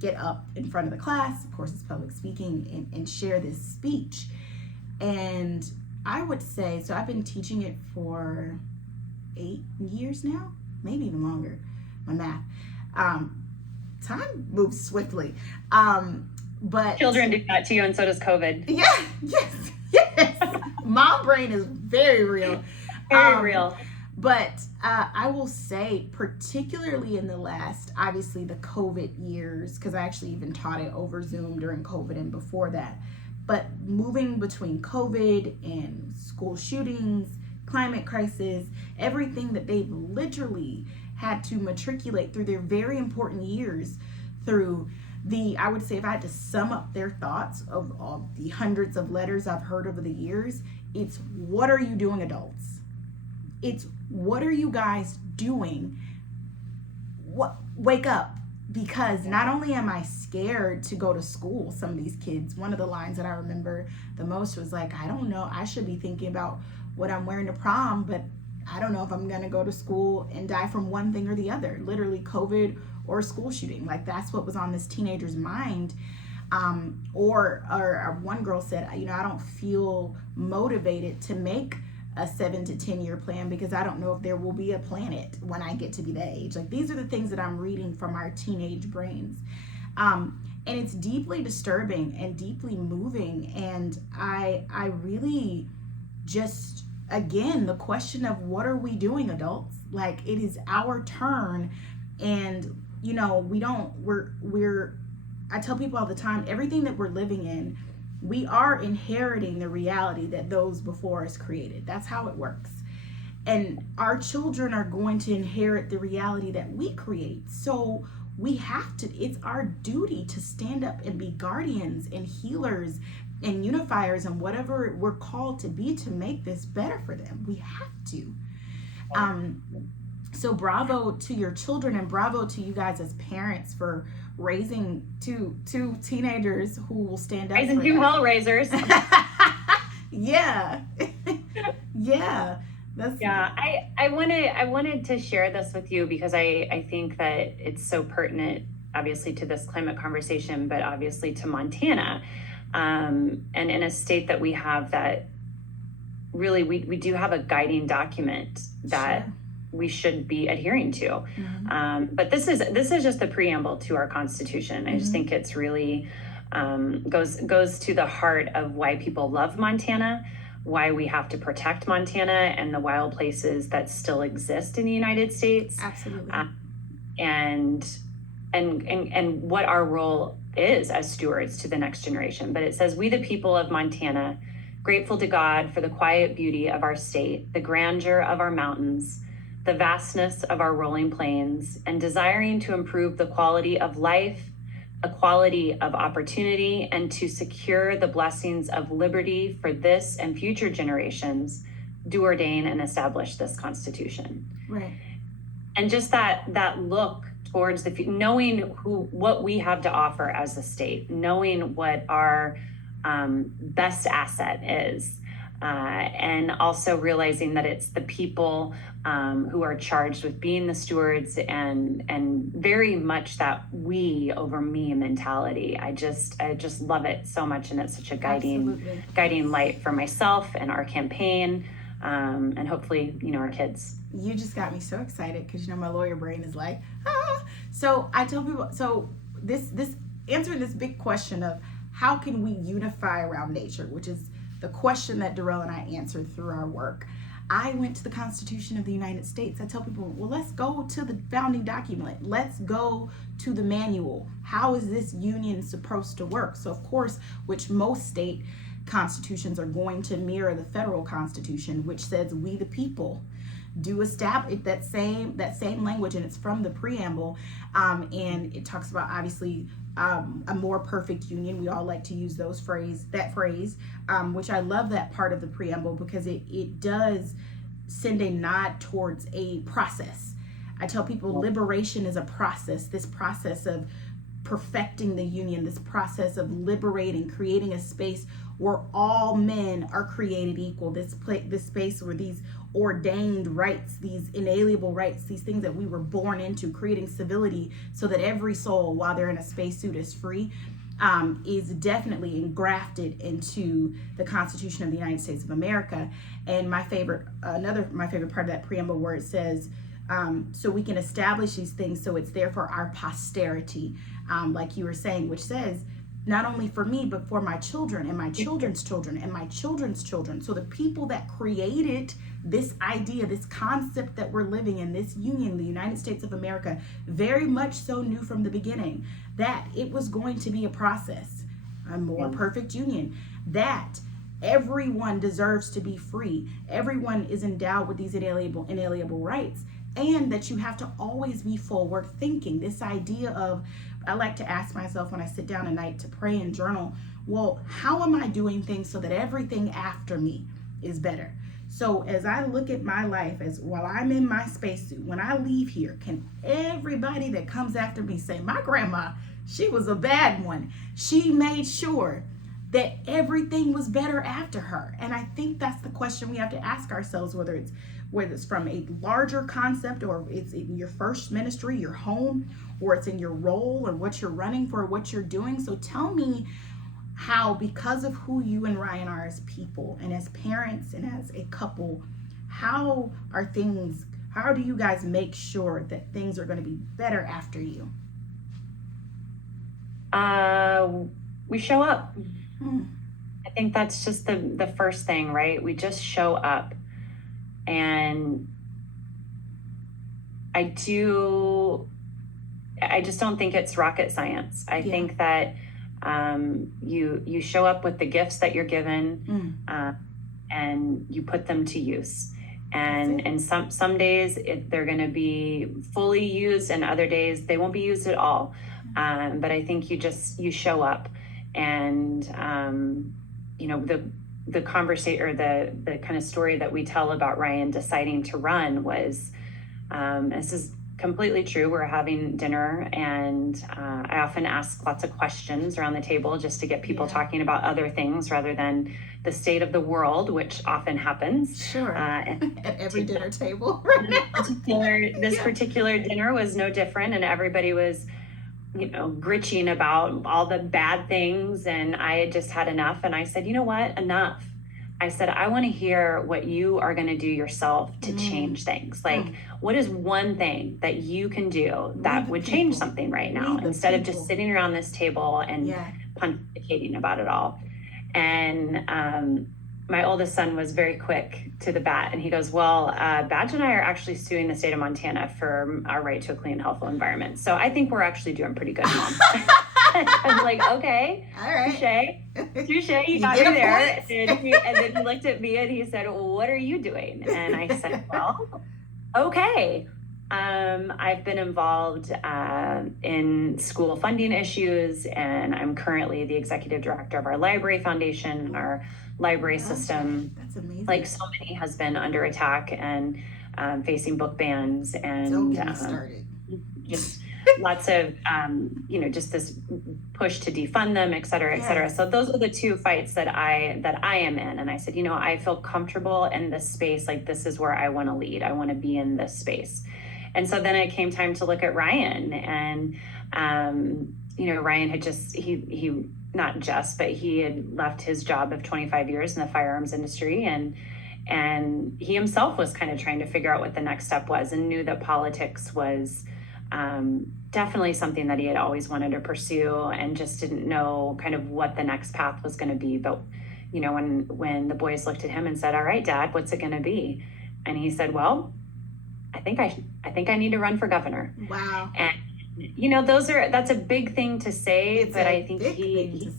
get up in front of the class, of course it's public speaking, and share this speech. And I would say, so I've been teaching it for 8 years now, maybe even longer, my math. Time moves swiftly. But children do that to you, and so does COVID. Yeah, yes. Mom brain is very real. Very real. But I will say, particularly in the last, obviously the COVID years, because I actually even taught it over Zoom during COVID and before that, but moving between COVID and school shootings, climate crisis, everything that they've literally had to matriculate through their very important years through I would say if I had to sum up their thoughts of all the hundreds of letters I've heard over the years, it's what are you doing, adults? It's what are you guys doing? Wake up. Because not only am I scared to go to school, some of these kids, one of the lines that I remember the most was like, I don't know, I should be thinking about what I'm wearing to prom, but I don't know if I'm gonna go to school and die from one thing or the other, literally COVID or school shooting. Like that's what was on this teenager's mind. Or one girl said, I don't feel motivated to make a 7 to 10 year plan because I don't know if there will be a planet when I get to be that age. Like these are the things that I'm reading from our teenage brains. And it's deeply disturbing and deeply moving. And I really just, again, the question of what are we doing, adults? Like it is our turn. And I tell people all the time, everything that we're living in, we are inheriting the reality that those before us created. That's how it works. And our children are going to inherit the reality that we create. So we have to, it's our duty to stand up and be guardians and healers and unifiers and whatever we're called to be to make this better for them. We have to. So bravo to your children and bravo to you guys as parents for raising two teenagers who will stand up. Raising 2 hellraisers. Yeah. Yeah. I wanted to share this with you because I think that it's so pertinent, obviously, to this climate conversation, but obviously to Montana. And in a state that we have that really, we do have a guiding document that sure. we should be adhering to. Mm-hmm. But this is just the preamble to our Constitution. I just think it's really goes to the heart of why people love Montana, why we have to protect Montana and the wild places that still exist in the United States. Absolutely. And what our role is as stewards to the next generation. But it says, we the people of Montana, grateful to God for the quiet beauty of our state, the grandeur of our mountains, the vastness of our rolling plains, and desiring to improve the quality of life, equality of opportunity, and to secure the blessings of liberty for this and future generations, do ordain and establish this Constitution. Right. And just that look towards knowing what we have to offer as a state, knowing what our best asset is, and also realizing that it's the people who are charged with being the stewards and very much that we over me mentality. I just love it so much, and it's such a guiding light for myself and our campaign, and hopefully our kids. You just got me so excited because my lawyer brain is like, ah. So I tell people, so this answering this big question of how can we unify around nature, which is the question that Darrell and I answered through our work. I went to the Constitution of the United States. I tell people, well, let's go to the founding document. Let's go to the manual. How is this union supposed to work? So, of course, which most state constitutions are going to mirror the federal constitution, which says we the people do establish that same language, and it's from the preamble, and it talks about obviously a more perfect union. We all like to use that phrase, which I love that part of the preamble because it does send a nod towards a process. I tell people liberation is a process, this process of perfecting the union, this process of liberating, creating a space where all men are created equal, this space where these ordained rights, these inalienable rights, these things that we were born into, creating civility so that every soul, while they're in a spacesuit, is free, is definitely engrafted into the Constitution of the United States of America. And my favorite part of that preamble where it says, so we can establish these things so it's there for our posterity, like you were saying, which says not only for me, but for my children and my children's children and my children's children. So the people that created this idea, this concept that we're living in, this union, the United States of America, very much so knew from the beginning that it was going to be a process, a more perfect union, that everyone deserves to be free. Everyone is endowed with these inalienable rights, and that you have to always be forward thinking. This idea of, I like to ask myself when I sit down at night to pray and journal, well, how am I doing things so that everything after me is better? So as I look at my life, as while I'm in my spacesuit, when I leave here, can everybody that comes after me say, my grandma, she was a bad one. She made sure that everything was better after her. And I think that's the question we have to ask ourselves, whether it's from a larger concept, or it's in your first ministry, your home, or it's in your role or what you're running for, what you're doing. So tell me how, because of who you and Ryan are as people and as parents and as a couple, how do you guys make sure that things are going to be better after you? We show up. I think that's just the first thing, right? We just show up. And I just don't think it's rocket science. I think that you show up with the gifts that you're given, and you put them to use. And some days they're going to be fully used, and other days they won't be used at all. But I think you show up, and the conversation, or the kind of story that we tell about Ryan deciding to run was, this is completely true. We're having dinner, and I often ask lots of questions around the table just to get people talking about other things rather than the state of the world, which often happens. Sure. At every dinner table. This particular dinner was no different, and everybody was gritching about all the bad things, and I had just had enough. And I said, you know what, enough. I said, I want to hear what you are going to do yourself to change things. Like, what is one thing that you can do that would change something right now, instead of just sitting around this table and pontificating about it all? And my oldest son was very quick to the bat, and he goes, well, Badge and I are actually suing the state of Montana for our right to a clean, healthful environment. So I think we're actually doing pretty good, Mom. I'm like, okay, all right, touche, you got me there. And then he looked at me and he said, well, what are you doing? And I said, well, okay. I've been involved in school funding issues, and I'm currently the executive director of our library foundation, and our library system, that's amazing, like so many, has been under attack and facing book bans, and just lots of just this push to defund them, et cetera, et cetera. So those are the two fights that I am in. And I said, I feel comfortable in this space. Like, this is where I want to lead. I want to be in this space. And so then it came time to look at Ryan, and Ryan had he had left his job of 25 years in the firearms industry, and he himself was kind of trying to figure out what the next step was, and knew that politics was definitely something that he had always wanted to pursue, and just didn't know kind of what the next path was going to be. But when the boys looked at him and said, all right, Dad, what's it going to be? And he said, well, I think I need to run for governor. Wow. And that's a big thing to say, but I think he's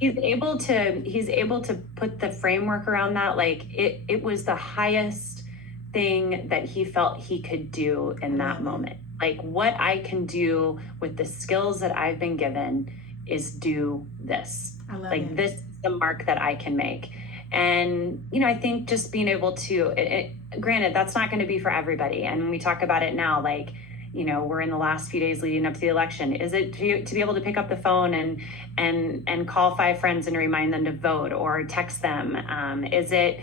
able to put the framework around that. Like, it was the highest thing that he felt he could do in that moment. Like, what I can do with the skills that I've been given is do this. Like, this is the mark that I can make. And, you know, I think just being able to, granted, that's not going to be for everybody. And when we talk about it now, like, you know, we're in the last few days leading up to the election. Is it to be able to pick up the phone and call 5 friends and remind them to vote, or text them? Is it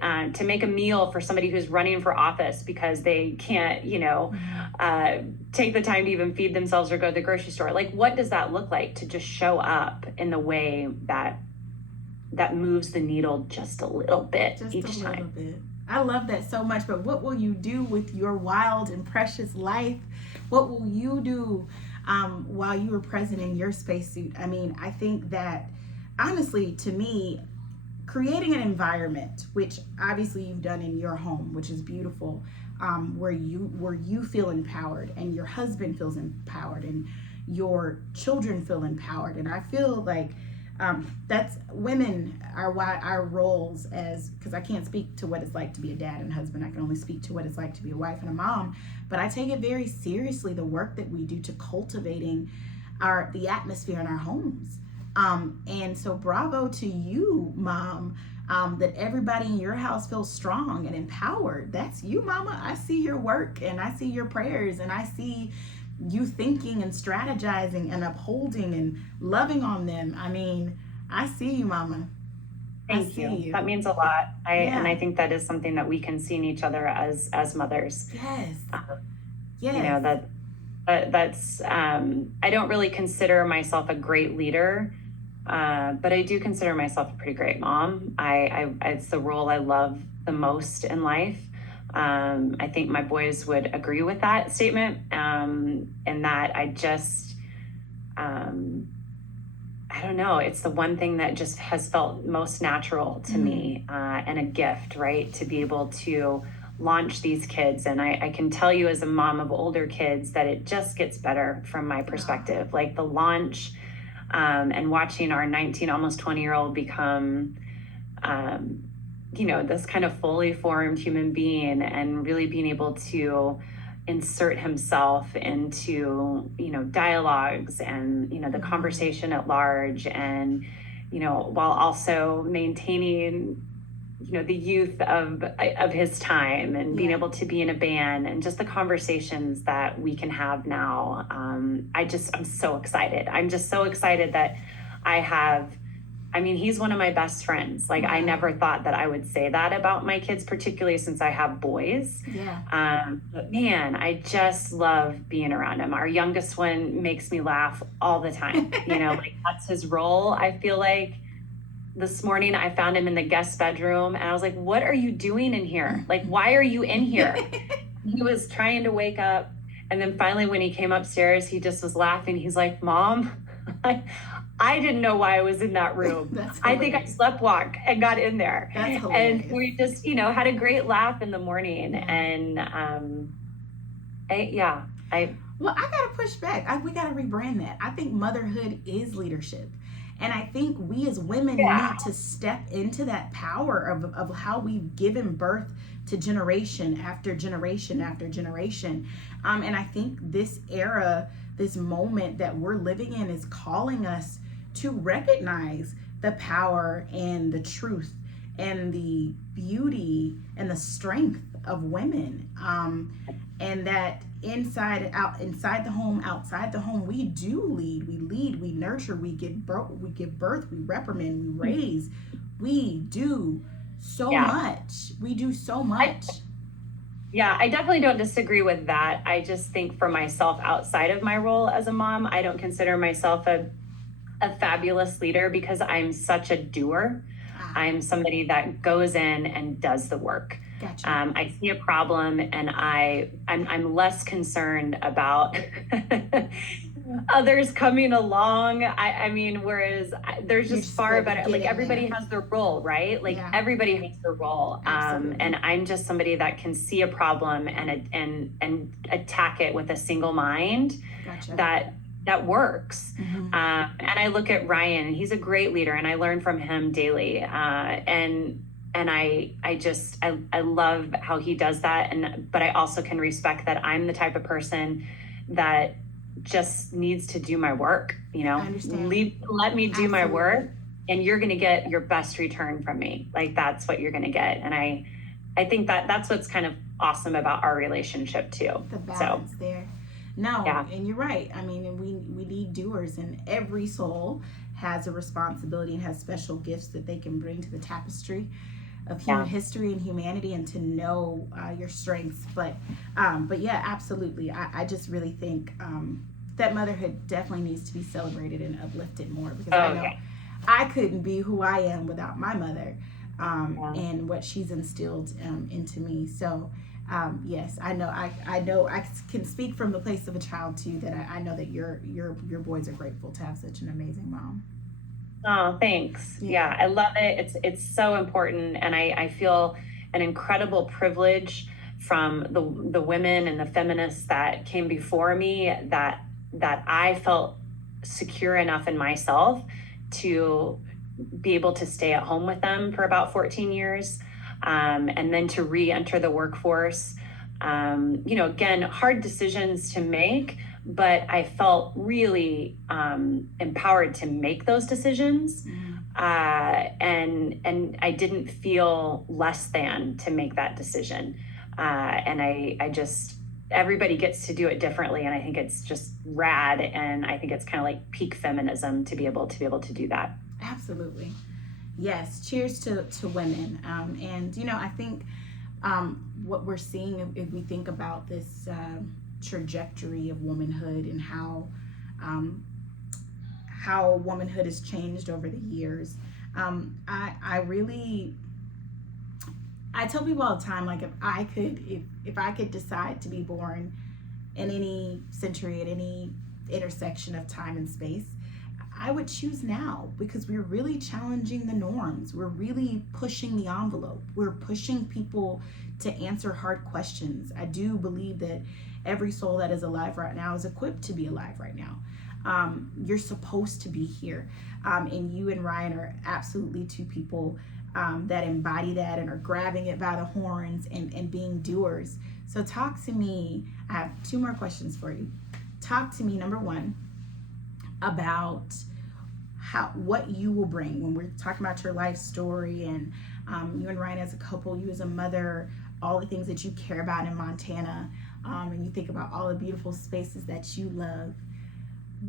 to make a meal for somebody who's running for office because they can't, you know, take the time to even feed themselves or go to the grocery store? Like, what does that look like to just show up in the way that moves the needle just a little bit each time? I love that so much. But what will you do with your wild and precious life? What will you do while you were present in your spacesuit? I mean, I think that, honestly, to me, creating an environment, which obviously you've done in your home, which is beautiful, where you feel empowered, and your husband feels empowered, and your children feel empowered. And I feel like that's women are why our roles as, because I can't speak to what it's like to be a dad and husband. I can only speak to what it's like to be a wife and a mom. But I take it very seriously, the work that we do to cultivating the atmosphere in our homes. And so bravo to you, Mom, that everybody in your house feels strong and empowered. That's you, Mama. I see your work, and I see your prayers, and I see you thinking and strategizing and upholding and loving on them. I mean, I see you, Mama. Thank you. That means a lot. And I think that is something that we can see in each other as mothers. Yes. You know, that's I don't really consider myself a great leader, but I do consider myself a pretty great mom. It's the role I love the most in life. I think my boys would agree with that statement, and that I just, I don't know, it's the one thing that just has felt most natural to me, and a gift, right? To be able to launch these kids. And I can tell you, as a mom of older kids, that it just gets better from my perspective. Like the launch, and watching our 19, almost 20-year-old become, you know, this kind of fully formed human being, and really being able to insert himself into, you know, dialogues and, you know, the conversation at large, and, you know, while also maintaining, you know, the youth of his time, and being able to be in a band, and just the conversations that we can have now. I'm so excited. I'm just so excited that he's one of my best friends. Like, I never thought that I would say that about my kids, particularly since I have boys. But man, I just love being around him. Our youngest one makes me laugh all the time. You know, like, that's his role. I feel like this morning I found him in the guest bedroom, and I was like, what are you doing in here? Like, why are you in here? He was trying to wake up. And then finally, when he came upstairs, he just was laughing. He's like, Mom, I didn't know why I was in that room. I think I sleptwalked and got in there. And we just, you know, had a great laugh in the morning. And well, I gotta push back. We gotta rebrand that. I think motherhood is leadership. And I think we as women need to step into that power of how we've given birth to generation after generation after generation. And I think this era, this moment that we're living in, is calling us to recognize the power and the truth and the beauty and the strength of women. And that inside the home, outside the home, we do lead, we nurture, we give birth, we reprimand, we raise. We do so much. We do so much. I definitely don't disagree with that. I just think for myself, outside of my role as a mom, I don't consider myself a fabulous leader, because I'm such a doer. I'm somebody that goes in and does the work. Gotcha. I see a problem, and I'm less concerned about others coming along. I mean, whereas there's just far better, like, everybody has their role, right? Like, everybody has their role. And I'm just somebody that can see a problem and attack it with a single mind. Gotcha. That works. And I look at Ryan, and he's a great leader, and I learn from him daily. And I love how he does that. But I also can respect that I'm the type of person that just needs to do my work, I understand. let me do my Absolutely. work, and you're going to get your best return from me. Like, that's what you're going to get. And I think that's what's kind of awesome about our relationship too. The So balance there. No, yeah, and you're right. I mean, and we need doers, and every soul has a responsibility and has special gifts that they can bring to the tapestry of human yeah. history and humanity, and to know your strengths. But yeah, absolutely. I just really think that motherhood definitely needs to be celebrated and uplifted more, because I Oh know yeah, I couldn't be who I am without my mother, yeah. and what she's instilled into me. So, yes, I know I can speak from the place of a child too. That I know that your boys are grateful to have such an amazing mom. Oh, thanks. Yeah. Yeah, I love it. It's so important, and I feel an incredible privilege from the women and the feminists that came before me, that I felt secure enough in myself to be able to stay at home with them for about 14 years, and then to re-enter the workforce. Again, hard decisions to make, but I felt really empowered to make those decisions. Mm. And I didn't feel less than to make that decision. And I just, everybody gets to do it differently, and I think it's just rad, and I think it's kind of like peak feminism to be able to do that. Absolutely. Yes. Cheers to women. And I think what we're seeing, if we think about this trajectory of womanhood, and um, how womanhood has changed over the years, I really, I tell people all the time, like, if I could decide to be born in any century, at any intersection of time and space, I would choose now, because we're really challenging the norms. We're really pushing the envelope. We're pushing people to answer hard questions. I do believe that every soul that is alive right now is equipped to be alive right now. You're supposed to be here. And you and Ryan are absolutely two people that embody that and are grabbing it by the horns, and being doers. So, talk to me. I have two more questions for you. Talk to me, number one, about what you will bring when we're talking about your life story, and you and Ryan as a couple, you as a mother, all the things that you care about in Montana, and you think about all the beautiful spaces that you love.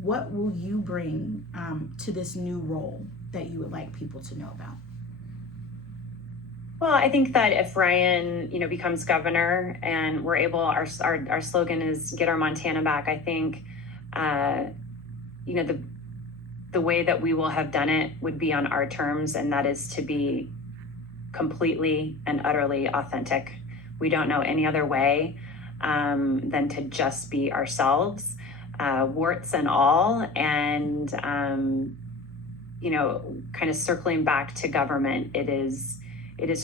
What will you bring to this new role that you would like people to know about? Well, I think that if Ryan, becomes governor, and we're able, our slogan is "Get our Montana back." I think, the way that we will have done it would be on our terms, and that is to be completely and utterly authentic. We don't know any other way than to just be ourselves, warts and all. And kind of circling back to government, it is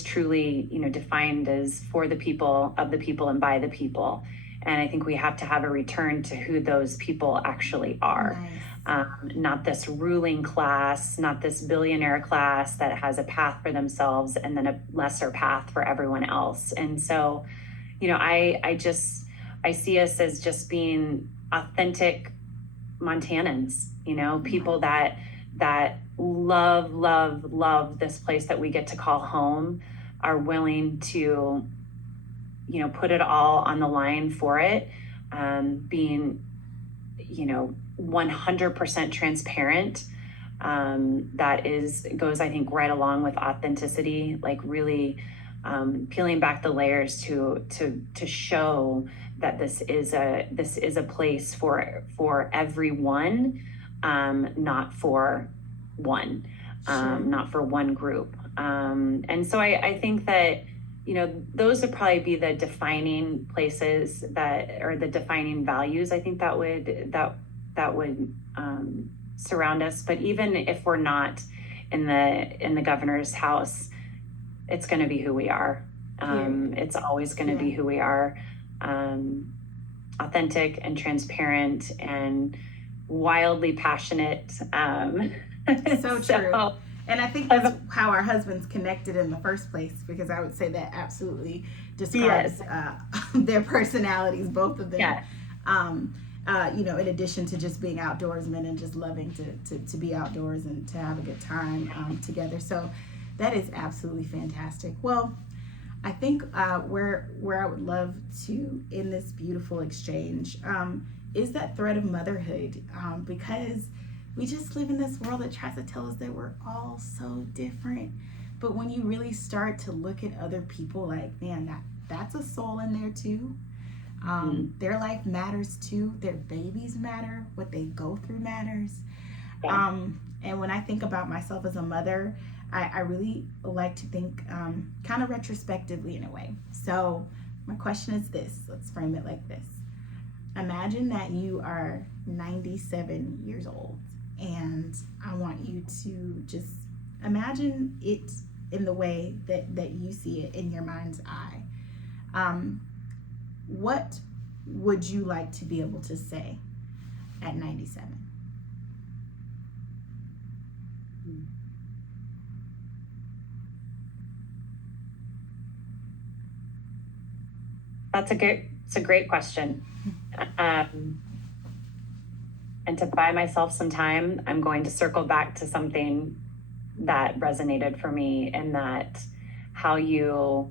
truly, defined as for the people, of the people, and by the people. And I think we have to have a return to who those people actually are. Nice. Not this ruling class, not this billionaire class that has a path for themselves and then a lesser path for everyone else. And so, I see us as just being authentic Montanans, people that love this place that we get to call home, are willing to, put it all on the line for it, being, 100% transparent. Goes, I think, right along with authenticity, like really peeling back the layers to show that this is a place for everyone, not for one, Sure. not for one group. And so I think that, those would probably be the defining places, or the defining values. I think that would surround us. But even if we're not in the governor's house, it's going to be who we are. It's always going to be who we are. Authentic and transparent and wildly passionate. So true. And I think that's how our husbands connected in the first place, because I would say that absolutely describes their personalities, both of them. Yeah. In addition to just being outdoorsmen and just loving to be outdoors and to have a good time together. So that is absolutely fantastic. Well, I think where I would love to end this beautiful exchange is that thread of motherhood, because we just live in this world that tries to tell us that we're all so different. But when you really start to look at other people, like, man, that's a soul in there too. Their life matters too. Their babies matter. What they go through matters. Yeah. And when I think about myself as a mother, I really like to think kind of retrospectively in a way. So my question is this. Let's frame it like this. Imagine that you are 97 years old, and I want you to just imagine it in the way that you see it in your mind's eye. What would you like to be able to say at 97? It's a great question. And to buy myself some time, I'm going to circle back to something that resonated for me, and that how we're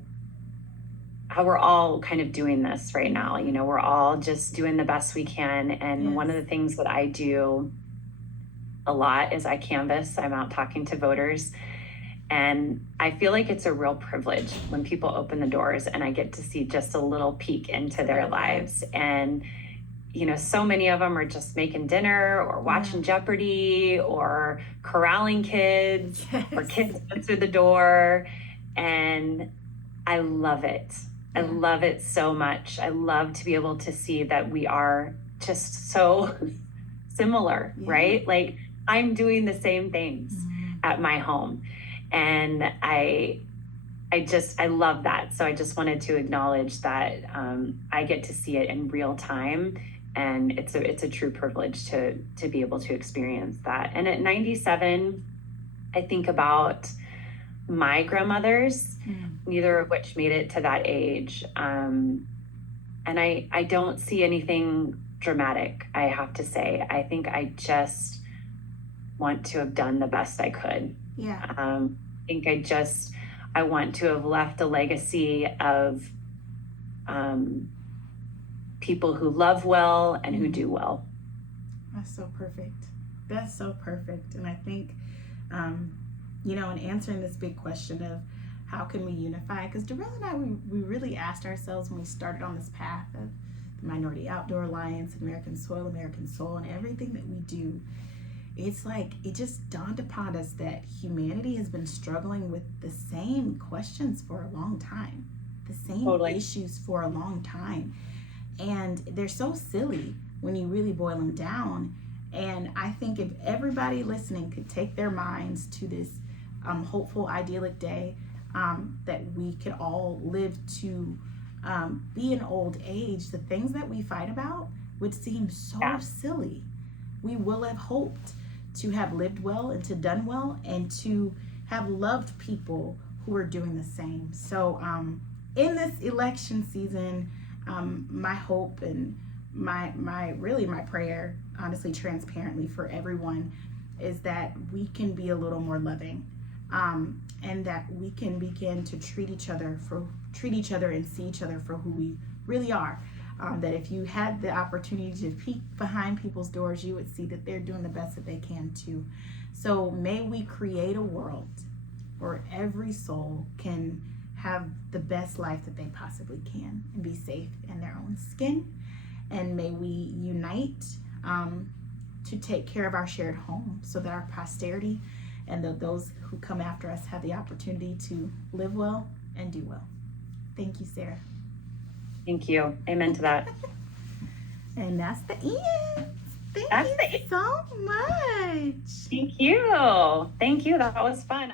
all kind of doing this right now. We're all just doing the best we can. And Yes. One of the things that I do a lot is I canvass. I'm out talking to voters. And I feel like it's a real privilege when people open the doors and I get to see just a little peek into their lives. And so many of them are just making dinner or watching Jeopardy or corralling kids or kids through the door. And I love it. I love it so much. I love to be able to see that we are just so similar, right? Like, I'm doing the same things at my home. And I love that. So I just wanted to acknowledge that I get to see it in real time. And it's a true privilege to be able to experience that. And at 97, I think about my grandmothers, neither of which made it to that age. And I don't see anything dramatic, I have to say. I think I just want to have done the best I could. Yeah. I think I want to have left a legacy of people who love well and who do well. That's so perfect. That's so perfect. And I think, in answering this big question of how can we unify, because Darrell and I, we really asked ourselves when we started on this path of the Minority Outdoor Alliance, American Soil, American Soul, and everything that we do, it's like it just dawned upon us that humanity has been struggling with the same questions for a long time, the same issues for a long time. And they're so silly when you really boil them down. And I think if everybody listening could take their minds to this hopeful, idyllic day, that we could all live to be an old age, the things that we fight about would seem so silly. We will have hoped to have lived well and to done well and to have loved people who are doing the same. So in this election season, my hope and my prayer, honestly, transparently for everyone, is that we can be a little more loving, and that we can begin to treat each other and see each other for who we really are. That if you had the opportunity to peek behind people's doors, you would see that they're doing the best that they can too. So may we create a world where every soul can have the best life that they possibly can and be safe in their own skin. And may we unite to take care of our shared home so that our posterity and those who come after us have the opportunity to live well and do well. Thank you, Sarah. Thank you. Amen to that. And that's the end. Thank you so much. Thank you. Thank you. That was fun.